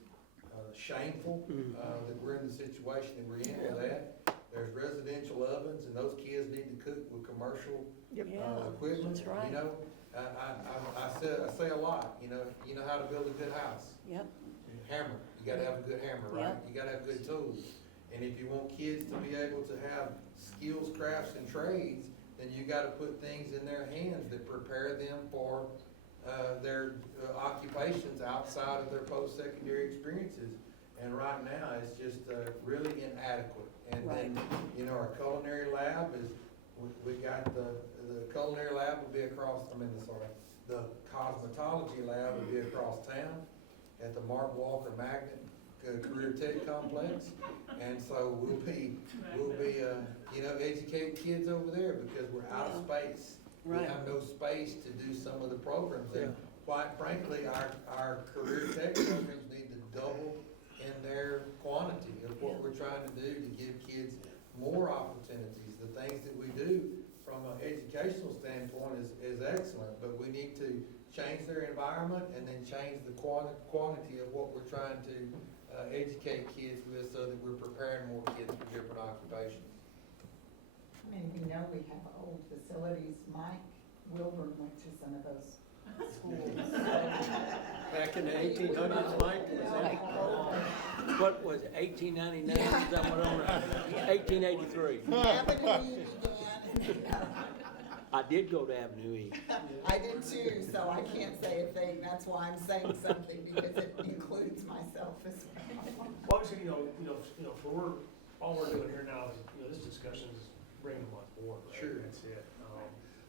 shameful that we're in the situation that we're in with that. There's residential ovens, and those kids need to cook with commercial Yeah, equipment. that's right. You know, I say a lot. You know how to build a good house. Yep, Hammer. You gotta have a good hammer, right? Yep. You gotta have good tools. And if you want kids to be able to have skills, crafts, and trades, then you gotta put things in their hands that prepare them for their occupations outside of their post-secondary experiences. And right now, it's just really inadequate. And then, you know, our culinary lab is, we got the culinary lab will be across, the cosmetology lab will be across town at the Mark Walker Magnet Career Tech Complex. And so we'll be, you know, educating kids over there because we're out of space. We right, have no space to do some of the programs. And Yeah. quite frankly, our career tech programs need to double in their quantity of what we're trying to do to give kids more opportunities. The things that we do from an educational standpoint is excellent, but we need to change their environment and then change the quantity of what we're trying to educate kids with so that we're preparing more kids for different occupations. I mean, we know we have old facilities. Mike Wilburn went to some of those schools. Back in the 1800s, Mike, was that, what was it, 1899, is that what I'm right? 1883. Avenue E began. I did go to Avenue E. I did too, so I can't say a thing. That's why I'm saying something, because it includes myself as well. Well, obviously, for all we're doing here now is, this discussion is bringing them on board, right? Sure. That's it.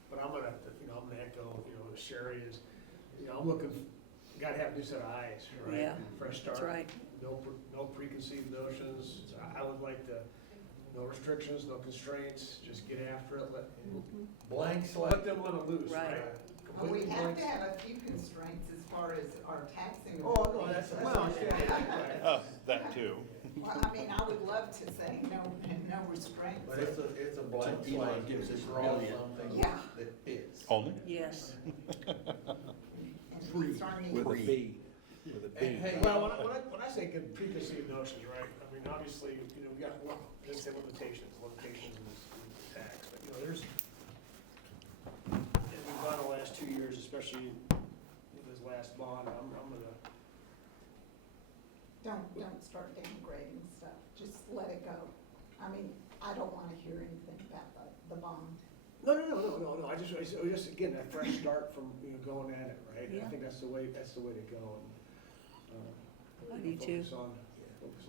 But I'm gonna, I'm gonna echo, Sherry is, I'm looking, gotta have a new set of eyes, right? Yeah, Fresh start. that's right. No preconceived notions. I would like to, no restrictions, no constraints, just get after it, let Blank slate. them let them loose, Right. right? Well, we Completely have blank to have a few constraints as far as our taxing. Oh, no, that's, well, yeah. That too. Well, I mean, I would love to say no restraints. But it's a blank So Elon slate. gives us Draw million. something Yeah. that fits. Only? yes, And these are neat. With a B, with a And B. hey, Well, when I say preconceived notions, right, I mean, obviously, we got, let's say limitations in this tax, but, there's, as we've gone the last 2 years, especially with this last bond, I'm gonna, Don't start downgrading stuff, just let it go. I mean, I don't wanna hear anything about the bond. no, I just, again, that fresh start from, going at it, right? Yeah. I think that's the way to go. I do too. Focus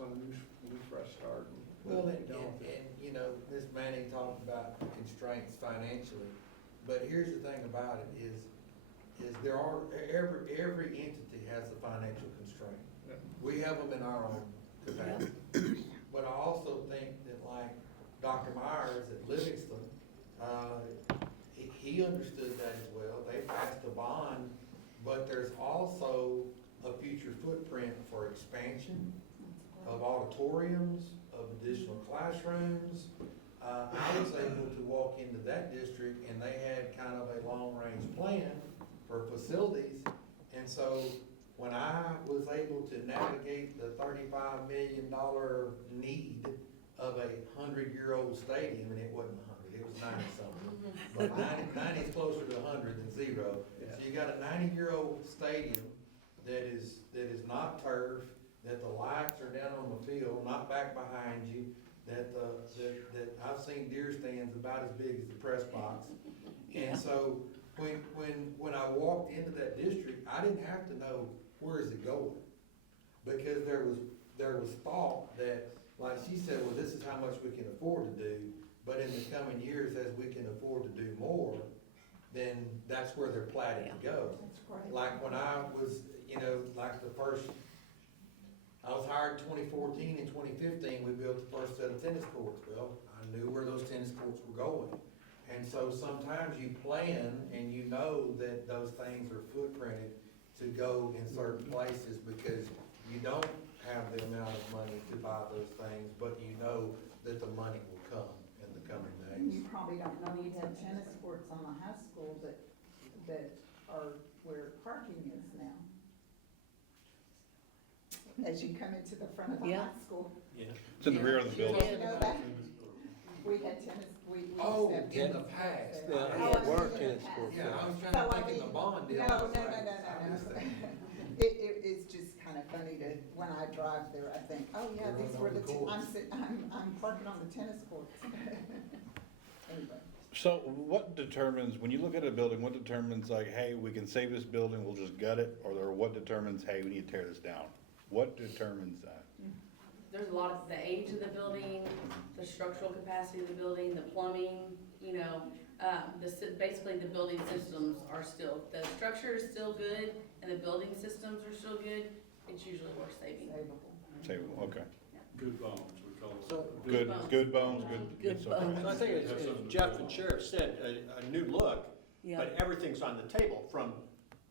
on a new fresh start. Well, and you know, Ms. Manning talked about constraints financially, but here's the thing about it is, every entity has a financial constraint. We have them in our own capacity. But I also think that like Dr. Myers at Livingston, he understood that as well. They passed a bond, but there's also a future footprint for expansion of auditoriums, of additional classrooms. I was able to walk into that district and they had kind of a long-range plan for facilities. And so when I was able to navigate the $35 million need of a 100-year-old stadium, and it wasn't 100, it was 90-something. But 90 is closer to 100 than zero. So you got a 90-year-old stadium that is not turf, that the lights are down on the field, not back behind you, that I've seen deer stands about as big as the press box. And so when I walked into that district, I didn't have to know where is it going, because there was thought that, like she said, well, this is how much we can afford to do, but in the coming years, as we can afford to do more, then that's where they're platted to go. That's great. Like when I was, like I was hired in 2014, in 2015, we built the first set of tennis courts. Well, I knew where those tennis courts were going. And so sometimes you plan and you know that those things are footprinted to go in certain places because you don't have the amount of money to buy those things, but you know that the money will come in the coming You days. probably don't know you have tennis courts on the high school that are where parking is now. As you come into the front of the Yeah. high school. It's in the rear of the building. Did you know that? We had tennis, we used to Oh, have in tennis the courts past. there. Yeah, Oh, it I worked see, in the tennis past. courts. Yeah, I was So, trying to I think of the mean, bond deal. No, I no, was no, like, no, I missed no, that. no. It's just kind of funny to, when I drive there, I think, oh yeah, They're these on were the the, courts. I'm parking on the tennis courts. Anyway. So what determines, when you look at a building, what determines like, hey, we can save this building, we'll just gut it? Or what determines, hey, we need to tear this down? What determines that? There's a lot of, the age of the building, the structural capacity of the building, the plumbing, basically the building systems are still, the structure is still good and the building systems are still good, it's usually worth saving. Savable. Say, okay. Good bones, we call it. So- Good bones, good Good stuff. bones. So I think as Jeff and Sheriff said, a new look, Yeah, but everything's on the table, from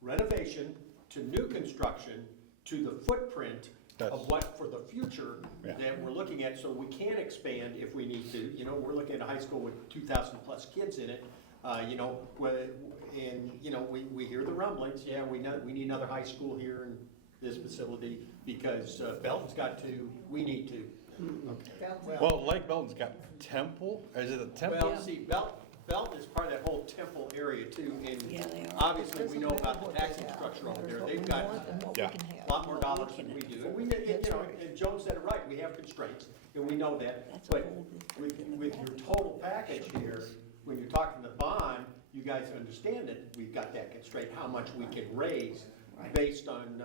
renovation to new construction to the footprint of what for the future Yeah. that we're looking at, so we can expand if we need to. We're looking at a high school with 2,000 plus kids in it, we hear the rumblings, yeah, we know, we need another high school here in this facility because Belton's got to, we need to. Well, Lake Belton's got Temple, is it a Temple? Well, see, Belton is part of that whole Temple area too, and yeah, they are. obviously, we know about the taxing structure over there. They've got Yeah. a lot more dollars than we do. And and Joan said it right, we have constraints, and we know that. That's a But whole with different your total package here, when you're talking the bond, you guys understand that we've got that constraint, how much we can raise Right. based on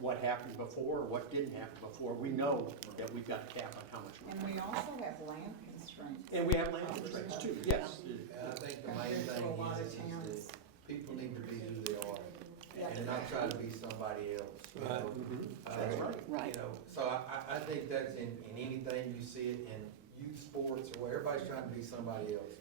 what happened before or what didn't happen before. We know that we've got a cap on how much we And we also have land constraints. And we have land constraints too, yes. And I think the main Compared to a lot thing of is towns. that people need to be who they are Yeah. and not try to be somebody else. you Right. know? That's right. Right. So I think that's in anything you see it in youth sports or where everybody's trying to be somebody else.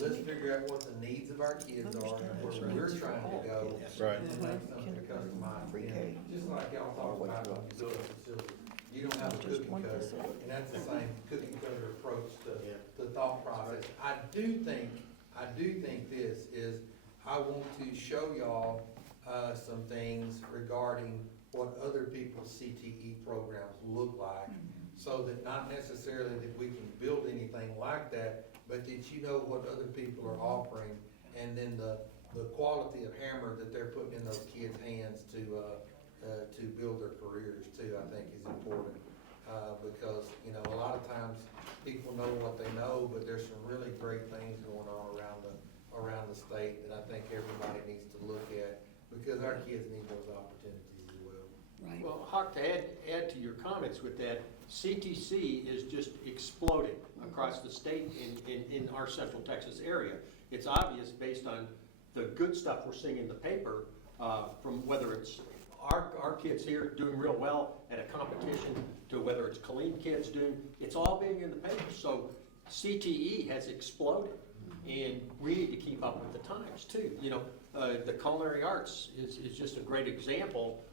Let's figure out what the needs of our kids are and where we're trying to go. Right. And have something customized. And just like y'all talked about when you build a facility, you don't have a cookie cutter. And that's the same cookie cutter approach to thought process. I do think this is, I want to show y'all, some things regarding what other people's CTE programs look like. So that not necessarily that we can build anything like that, but that you know what other people are offering. And then the quality of hammer that they're putting in those kids' hands to build their careers too, I think is important. Because, a lot of times people know what they know, but there's some really great things going on around the state that I think everybody needs to look at, because our kids need those opportunities as well. Right. Well, Hawk, to add to your comments with that, CTC is just exploding across the state in our central Texas area. It's obvious based on the good stuff we're seeing in the paper, from whether it's our kids here doing real well at a competition, to whether it's Colleen kids doing, it's all being in the paper. So CTE has exploded, and we need to keep up with the times too. You know, the culinary arts is just a great example.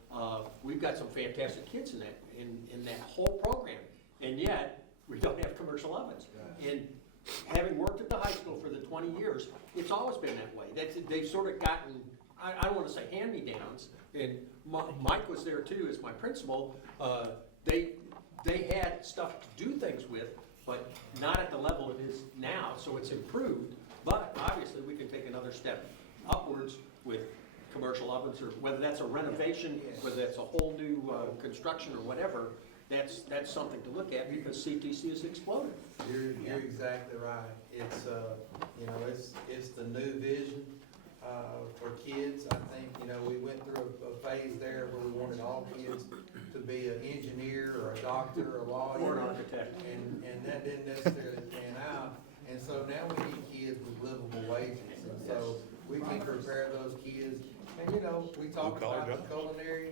We've got some fantastic kids in that whole program, and yet we don't have commercial ovens. And having worked at the high school for the 20 years, it's always been that way. They've sort of gotten, I don't want to say hand-me-downs, and Mike was there too as my principal. They had stuff to do things with, but not at the level it is now, so it's improved. But obviously, we can take another step upwards with commercial ovens, or whether that's a renovation, whether that's a whole new construction or whatever. That's something to look at, because CTC has exploded. You're exactly right. It's, you know, it's the new vision, for kids. I think, you know, we went through a phase there where we wanted all kids to be an engineer or a doctor or a lawyer. Or an architect. And that didn't necessarily pan out. And so now we need kids with livable wages. And so we can prepare those kids. And, you know, we talk about the culinary,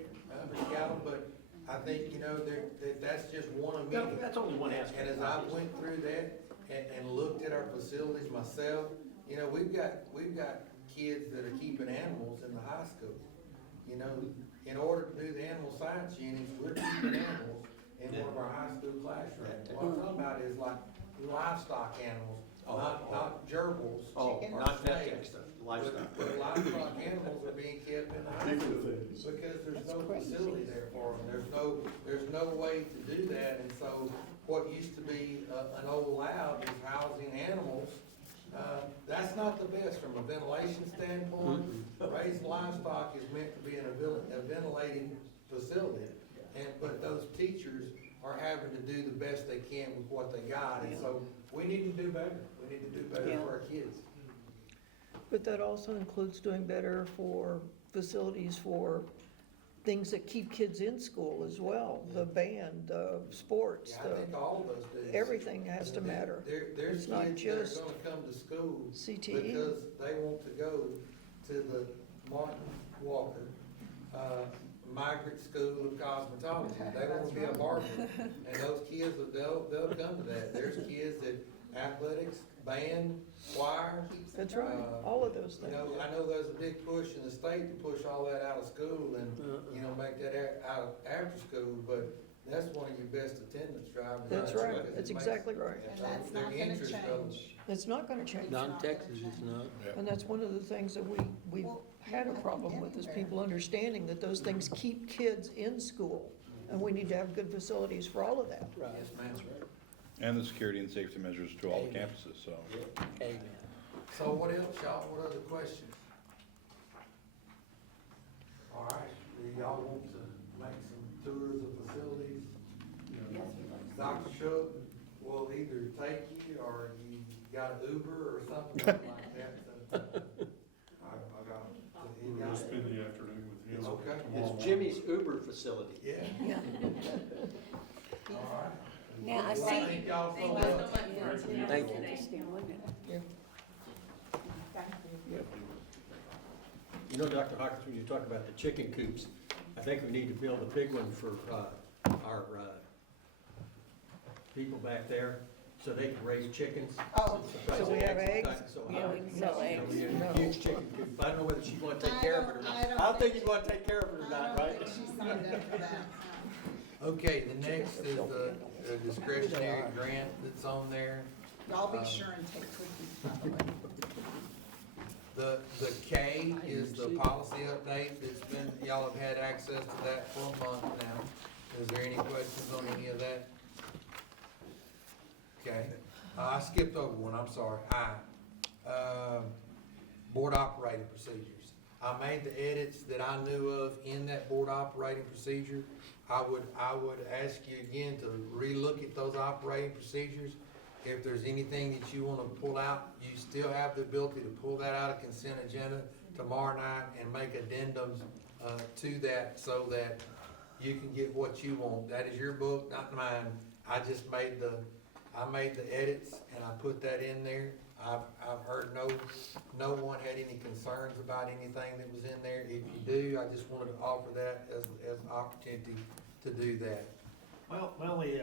scale, but I think, you know, that's just one of many. That's only one aspect. And as I went through that and looked at our facilities myself, you know, we've got kids that are keeping animals in the high school. You know, in order to do the animal science units, we're keeping animals in one of our high school classrooms. What I'm talking about is like livestock animals, not gerbils. Oh, or not that kind of snakes. stuff, livestock. But livestock animals are being kept in the high school because there's no facility there for them. There's no way to do that. And so what used to be an old lab is housing animals. That's not the best from a ventilation standpoint. Raised livestock is meant to be in a ventilating facility. But those teachers are having to do the best they can with what they got. And so we need to do better. We need to do better for our kids. But that also includes doing better for facilities for things that keep kids in school as well, the band, sports, Yeah, I think all of those do. everything has to matter. There's It's not kids that just are gonna come to school CTE. because they want to go to the Martin Walker, migrant school of cosmetology. They want to be a barber. And those kids, they'll come to that. There's kids that athletics, band, choir. That's right, all of those You things. know, I know there's a big push in the state to push all that out of school and, you know, make that out of after school, but that's one of your best attendance drivers. That's right, that's exactly right. And that's Their not gonna interest level. change. It's not gonna change. Non-Texas is not. And that's one of the things that we've had a problem with, is people understanding that those things keep kids in school. And we need to have good facilities for all of that. Right. Yes, ma'am. And the security and safety measures to all the campuses, so. Amen. So what else, y'all? What other questions? All right, do y'all want to make some tours of facilities? Dr. Shook will either take you or you got an Uber or something like that. So, I got. We're gonna spend the afternoon with him Okay. tomorrow. It's Jimmy's Uber facility. Yeah, Yeah. all right. Now, I Well, see. thank y'all so Thank you much. so much for attending Thank you. today. Interesting, wasn't it? You know, Dr. Hawkins, when you talk about the chicken coops, I think we need to build a big one for our people back there, so they can raise chickens. Oh. So we have eggs? Yeah, we can sell eggs. We have a huge chicken coop. I don't know whether she'd want to take I care of it or don't- not. I don't I don't think think- you'd want to take care of it or I not, don't right? think she signed up for that. Okay, the next is the discretionary grant that's on there. Y'all be sure and take cookies, by the way. The K is the policy update that's been, y'all have had access to that for a month now. Is there any questions on any of that? Okay, I skipped over one, I'm sorry. Board operating procedures. I made the edits that I knew of in that board operating procedure. I would ask you again to relook at those operating procedures. If there's anything that you want to pull out, you still have the ability to pull that out of consent agenda tomorrow night and make addendums to that so that you can get what you want. That is your book, not mine. I just made the edits and I put that in there. I've heard no one had any concerns about anything that was in there. If you do, I just wanted to offer that as an opportunity to do that. Well, my only,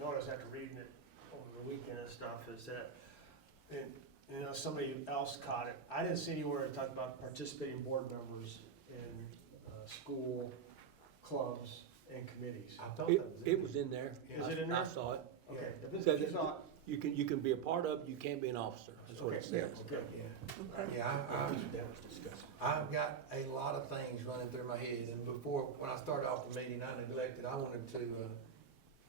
notice after reading it over the weekend and stuff is that, and, somebody else caught it. I didn't see anywhere to talk about participating board members in, school clubs and committees. I thought that was It was in there. Is it in there? I saw it. Okay, if it's, Says if it's not, You can be a part of, you can't be an officer, that's what it okay, says. okay. Yeah, Okay. yeah, That was discussed. I've got a lot of things running through my head, and before, when I started off the meeting, I neglected, I wanted to,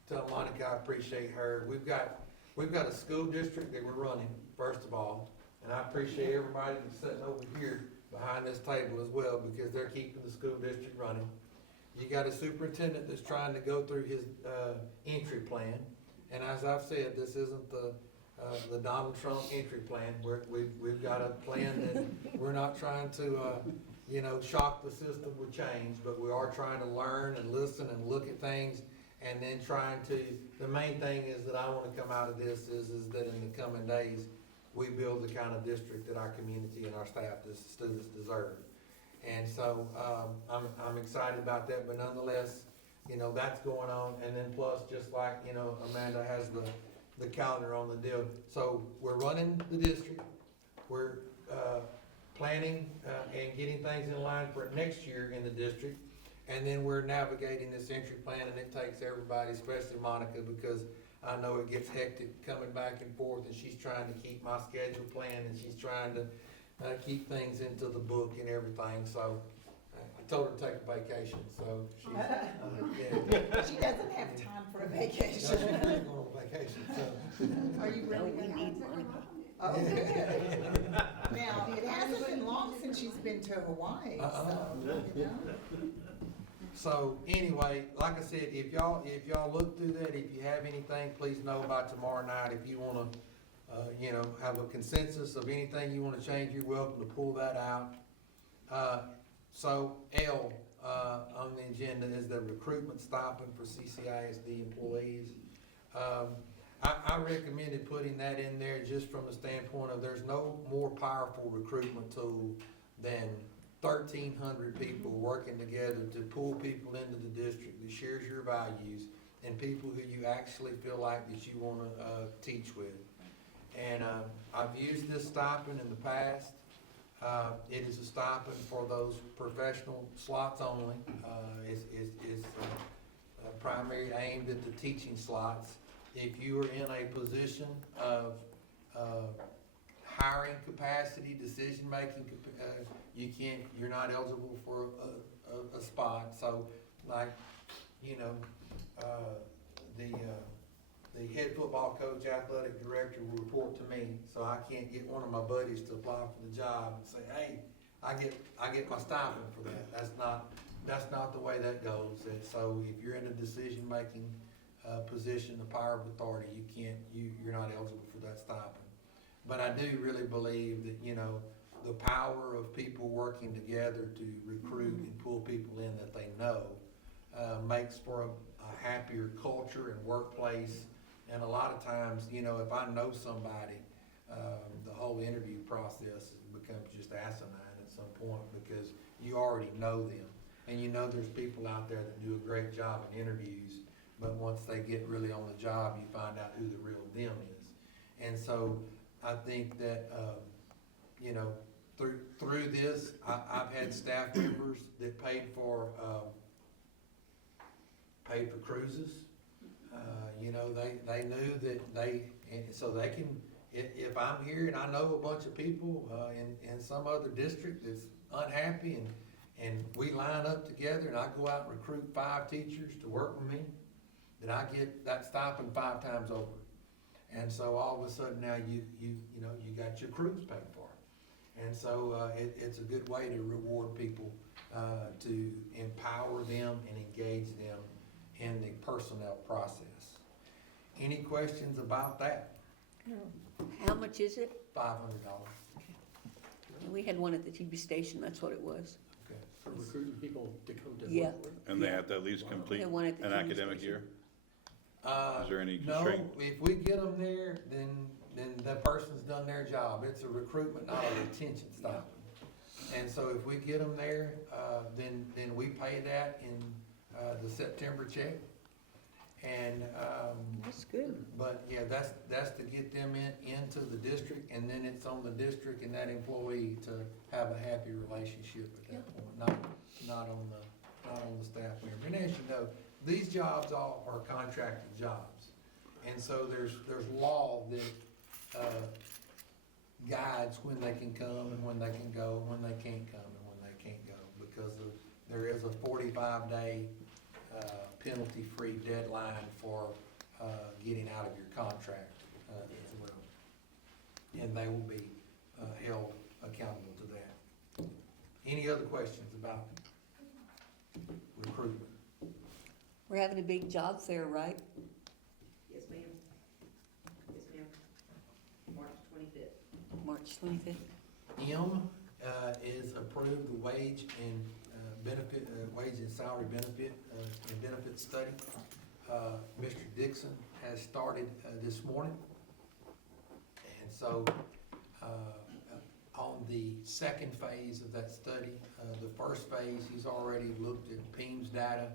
tell Monica I appreciate her. We've got a school district that we're running, first of all, and I appreciate everybody that's sitting over here behind this table as well, because they're keeping the school district running. You got a superintendent that's trying to go through his, entry plan, and as I've said, this isn't the Donald Trump entry plan. We've got a plan that we're not trying to, shock the system with change, but we are trying to learn and listen and look at things, and then trying to, the main thing is that I want to come out of this is that in the coming days, we build the kind of district that our community and our staff, the students deserve. And so, I'm excited about that, but nonetheless, that's going on, and then plus, just like, Amanda has the calendar on the deal. So we're running the district, we're, planning, and getting things in line for next year in the district, and then we're navigating this entry plan, and it takes everybody, especially Monica, because I know it gets hectic coming back and forth, and she's trying to keep my schedule planned, and she's trying to, keep things into the book and everything, so I told her to take a vacation, so she's, yeah. She doesn't have time for a No, she's vacation. really going on vacation, so. Are you No, really we gonna? need Monica. Oh, good. Now, it hasn't been long since she's been to Hawaii, so, So anyway, like I said, if y'all look through that, if you have anything, please know about tomorrow night. If you wanna, have a consensus of anything you wanna change, you're welcome to pull that out. So L, on the agenda is the recruitment stipend for CCISD employees. I recommended putting that in there just from the standpoint of there's no more powerful recruitment tool than 1,300 people working together to pull people into the district that shares your values and people who you actually feel like that you want to teach with. And I've used this stipend in the past. It is a stipend for those professional slots only. It's primary aimed at the teaching slots. If you are in a position of hiring capacity, decision-making, you're not eligible for a spot. So like, the head football coach, athletic director will report to me, so I can't get one of my buddies to apply for the job and say, hey, I get my stipend for that. That's not the way that goes. And so if you're in a decision-making position, the power of authority, you're not eligible for that stipend. But I do really believe that, the power of people working together to recruit and pull people in that they know, makes for a happier culture and workplace. And a lot of times, if I know somebody, the whole interview process becomes just asinine at some point because you already know them. And there's people out there that do a great job in interviews, but once they get really on the job, you find out who the real them is. And so I think that, through this, I've had staff members that paid for cruises. They knew that and so they can, if I'm here and I know a bunch of people, in some other district that's unhappy and we line up together and I go out and recruit 5 teachers to work with me, then I get that stipend 5 times over. And so all of a sudden now you got your cruise paid for. And so, it's a good way to reward people, to empower them and engage them in the personnel process. Any questions about that? How much is it? $500. We had one at the TV station, that's what it was. Okay. For recruiting people to come to Yeah. work. And they have to at least complete Yeah, one at the an TV academic station. year? Is there any No, constraint? if we get them there, then then that person's done their job. It's a recruitment, not a retention stipend. And so if we get them there, then we pay that in, the September check. And, That's good. but yeah, that's to get them into the district, and then it's on the district and that employee to have a happy relationship at that point, not on the staff member. And as you know, these jobs all are contracted jobs. And so there's law that, guides when they can come and when they can go, when they can't come and when they can't go, because there is a 45-day, penalty-free deadline for, getting out of your contract, as well. And they will be, held accountable to that. Any other questions about recruitment? We're having a big job fair, right? Yes, ma'am. Yes, ma'am. March 25th. March 25th. M, is approved the wage and, benefit, wage and salary benefit, and benefit study. Mr. Dixon has started, this morning. And so, on the second phase of that study, the first phase, he's already looked at PEMS data,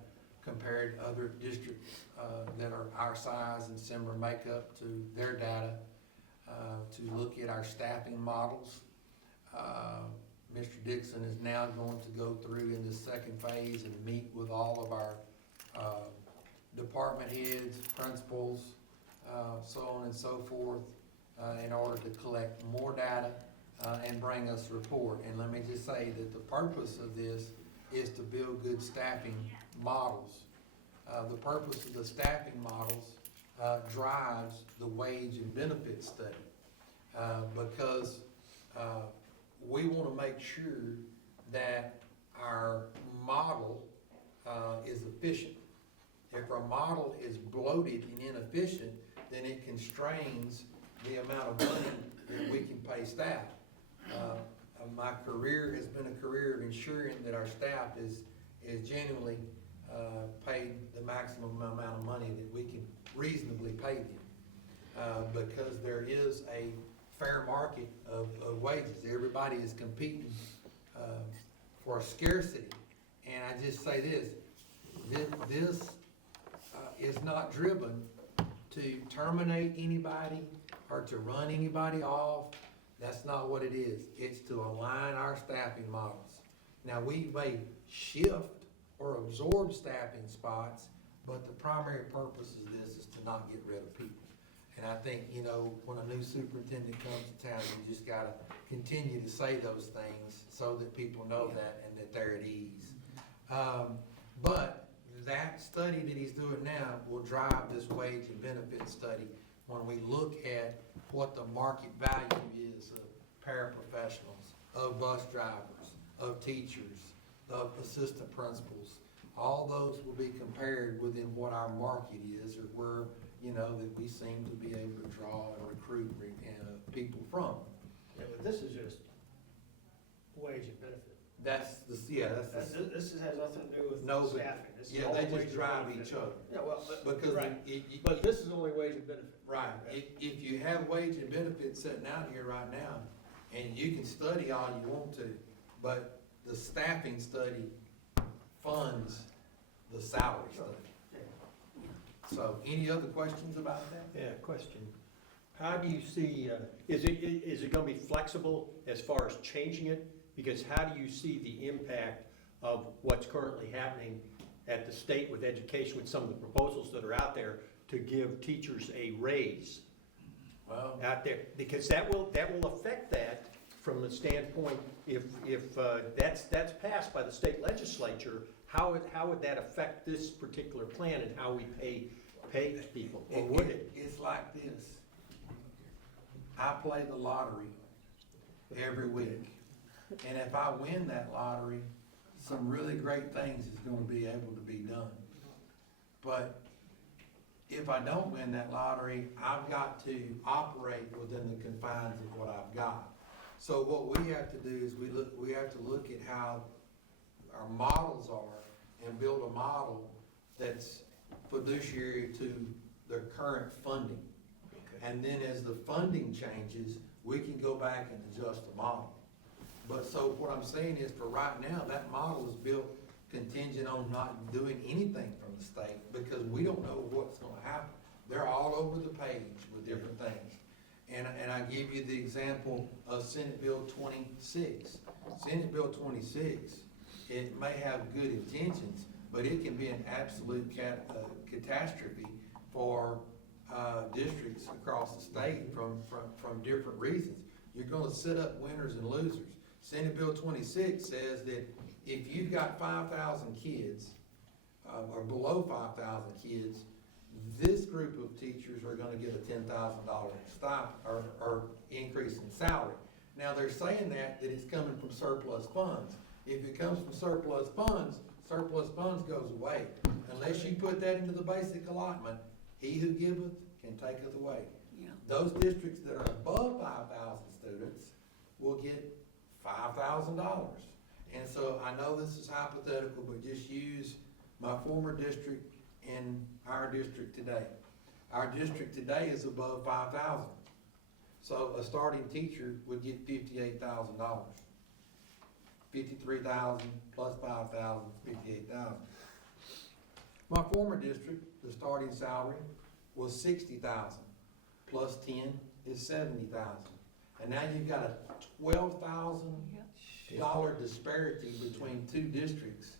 compared other districts, that are our size and similar makeup to their data, to look at our staffing models. Mr. Dixon is now going to go through in the second phase and meet with all of our, department heads, principals, so on and so forth, in order to collect more data, and bring us a report. And let me just say that the purpose of this is to build good staffing models. The purpose of the staffing models, drives the wage and benefit study, because, we want to make sure that our model, is efficient. If our model is bloated and inefficient, then it constrains the amount of money that we can pay staff. My career has been a career of ensuring that our staff is genuinely, paid the maximum amount of money that we can reasonably pay them. Because there is a fair market of wages. Everybody is competing, for scarcity. And I just say this is not driven to terminate anybody or to run anybody off. That's not what it is. It's to align our staffing models. Now, we may shift or absorb staffing spots, but the primary purpose of this is to not get rid of people. And I think, when a new superintendent comes to town, you just gotta continue to say those things so that people know that and that they're at ease. But that study that he's doing now will drive this wage and benefit study when we look at what the market value is of paraprofessionals, of bus drivers, of teachers, of assistant principals. All those will be compared within what our market is, or where, that we seem to be able to draw and recruit people from. Yeah, but this is just wage and benefit. This has nothing to do with No, but- staffing. This is Yeah, all they wage just and drive benefit. each other. Yeah, well, Because right. But this is only wage and benefit. right, if you have wage and benefits sitting out here right now, and you can study all you want to, but the staffing study funds the salary study. So, any other questions about that? Yeah, question. How do you see, is it gonna be flexible as far as changing it? Because how do you see the impact of what's currently happening at the state with education, with some of the proposals that are out there to give teachers a raise Well, out there? Because that will affect that from the standpoint, if that's passed by the state legislature, how would that affect this particular plan and how we pay people? Or would it? It's like this. I play the lottery every week. And if I win that lottery, some really great things is gonna be able to be done. But if I don't win that lottery, I've got to operate within the confines of what I've got. So what we have to do is we have to look at how our models are and build a model that's fiduciary to their current funding. And then as the funding changes, we can go back and adjust the model. But so what I'm saying is for right now, that model is built contingent on not doing anything from the state because we don't know what's gonna happen. They're all over the page with different things. And I give you the example of Senate Bill 26. Senate Bill 26, it may have good intentions, but it can be an absolute catastrophe for districts across the state from different reasons. You're gonna set up winners and losers. Senate Bill 26 says that if you've got 5,000 kids, or below 5,000 kids, this group of teachers are gonna get a $10,000 stipend or increase in salary. Now, they're saying that it's coming from surplus funds. If it comes from surplus funds goes away. Unless you put that into the basic allotment, he who giveth can taketh away. Yeah. Those districts that are above 5,000 students will get $5,000. And so I know this is hypothetical, but just use my former district and our district today. Our district today is above 5,000. So a starting teacher would get $58,000. 53,000 plus 5,000, 58,000. My former district, the starting salary was 60,000 plus 10 is 70,000. And now you've got a $12,000 disparity between two districts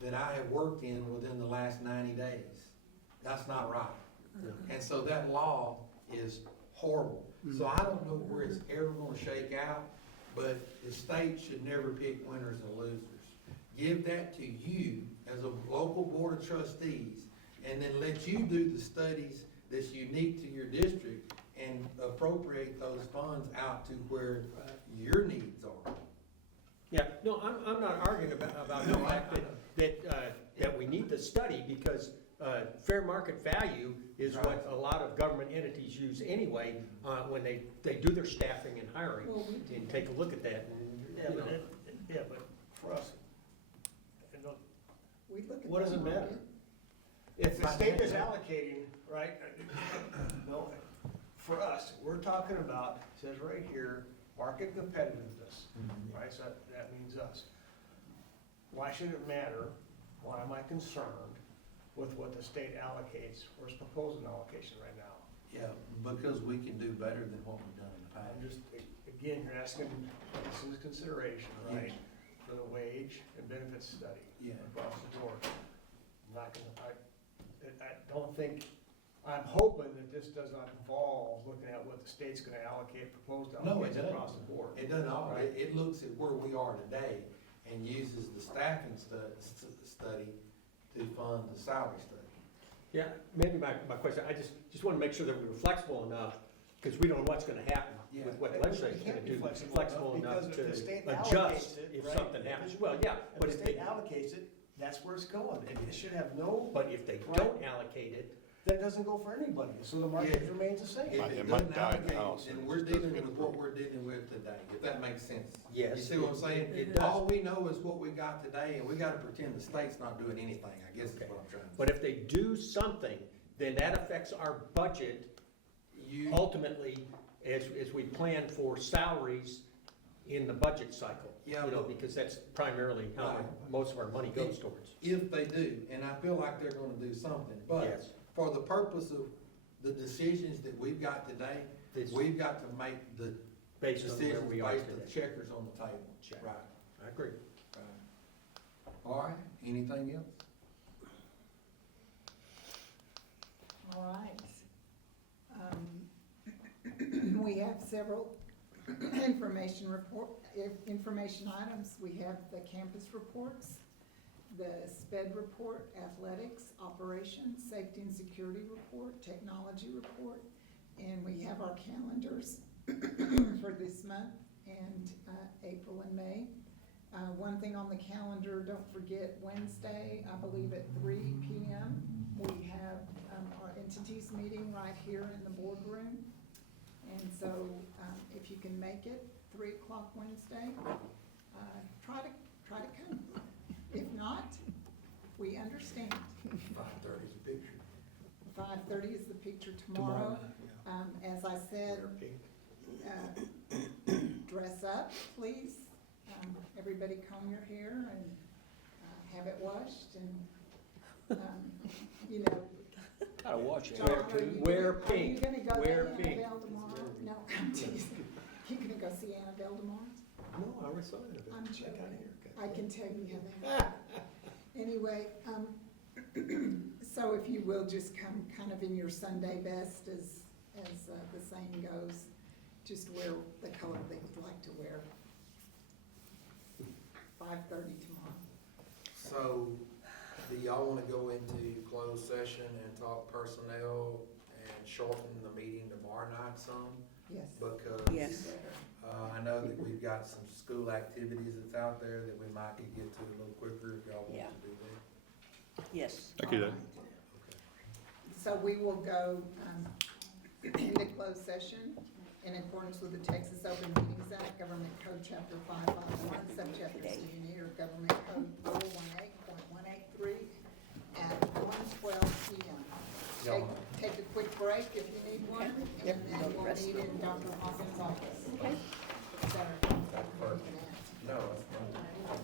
that I have worked in within the last 90 days. That's not right. And so that law is horrible. So I don't know where it's ever gonna shake out, but the state should never pick winners and losers. Give that to you as a local board of trustees, and then let you do the studies that's unique to your district and appropriate those funds out to where your needs are. Yeah, no, I'm not arguing about the fact that we need the study because fair market value is what a lot of government entities use anyway when they do their staffing and hiring. And take a look at that. And, you know. But for us, and look, We look at what does the it matter? market. If the state is allocating, right, no, for us, we're talking about, it says right here, market competitiveness, right, so that means us. Why should it matter? Why am I concerned with what the state allocates or is proposing allocation right now? Yeah, because we can do better than what we've done in the I'm past. just, again, you're asking, this is consideration, right, for the wage and benefits study Yeah. across the board. I'm not gonna, I don't think, I'm hoping that this does not involve looking at what the state's gonna allocate, proposed to No, it allocate doesn't. across the board. It doesn't all, Right. it looks at where we are today and uses the staffing study to fund the salary study. Yeah, maybe my question, I just want to make sure that we were flexible enough, because we don't know what's going to happen with what the legislature's going to do. Flexible enough Because if the state to allocates adjust it, if right, something happens. Well, yeah, but If if the they, state allocates it, that's where it's going, and it should have no, but if they don't allocate it, that doesn't go for anybody, so the market Yeah. remains the same. If It it might doesn't die in the allocate, house then and we're it doesn't dealing get with what we're dealing with today, if that makes sense. yes. You see what I'm saying? It does. All we know is what we got today, and we gotta pretend the state's not doing anything, I guess is what I'm trying to say. But if they do something, then that affects our budget You, ultimately as we plan for salaries in the budget cycle. Yeah, You know, but- because that's primarily how Right. most of our money goes towards. if they do, and I feel like they're gonna do something, but Yes. for the purpose of the decisions that we've got today, This- we've got to make the Based on where decisions we are based on the today. checkers on the table. Check. Right, I agree. right. All right, anything else? All right. We have several information items. We have the campus reports, the SPED report, athletics, operations, safety and security report, technology report, and we have our calendars for this month and April and May. One thing on the calendar, don't forget Wednesday, I believe at 3 p.m., we have our entities meeting right here in the boardroom. And so if you can make it, 3 o'clock Wednesday, try to come. If not, we understand. 5:30 is a picture. 5:30 is the picture tomorrow. As I everybody comb your hair and have it washed and, you know. Gotta watch it. John, are you Wear gonna- pink. Are you gonna go Wear to pink. Annabelle tomorrow? No, I'm teasing. You gonna go see Annabelle tomorrow? No, I already saw it. I'm joking. I got a haircut. I can tell you how that. Anyway, so if you will just come kind of in your Sunday best as the saying goes, just wear the color that you'd like to wear. 5:30 tomorrow. So, do y'all wanna go into closed session and talk personnel and shorten the meeting tomorrow night some? Yes. Because. Yes. I know that we've got some school activities that's out there that we might could get to a little quicker if y'all Yeah. want to do that. Yes. I could, So we will go into closed session in accordance with the Texas Open Meetings Act, Government Code Chapter 551, Subchapter C and E, or Government Code 418.183 at 1:12 p.m. Y'all- Take a quick break if you need one, Okay. and then we'll meet in Dr. Hawkins' office. Okay. Saturday. That's perfect. No, that's fine.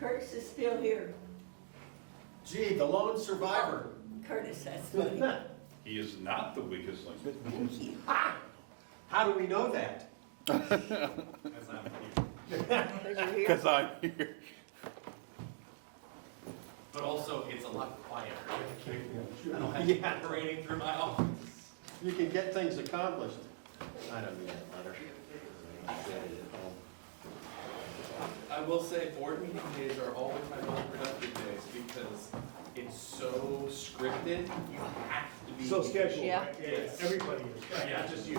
Curtis is still here. Gee, the lone survivor. Curtis, that's funny. He is not the weakest link. Thank you. How do we know that? Because you're here. Cause I'm here. But also, it's a lot quieter. I don't have you parading through my office. You can get things accomplished. I don't need that letter. I will say, board meeting days are always my most productive days because it's so scripted, you have to be. So scheduled, Yeah. right? Yeah, everybody is, Yeah. not just you.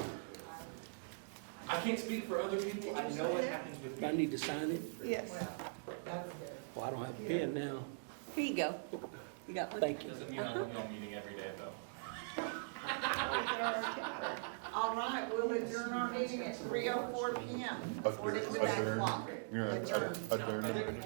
I can't speak for other people, I know what happens with Do I me. need to sign it? Yes. Well, that's good. Well, I don't have a pen now. Here you go. You got one? Thank you. Doesn't mean I want y'all meeting every day though. All right, we'll adjourn our meeting at 3:04 PM. According to that Adjourn. clock. You're Adjourn. adjourned.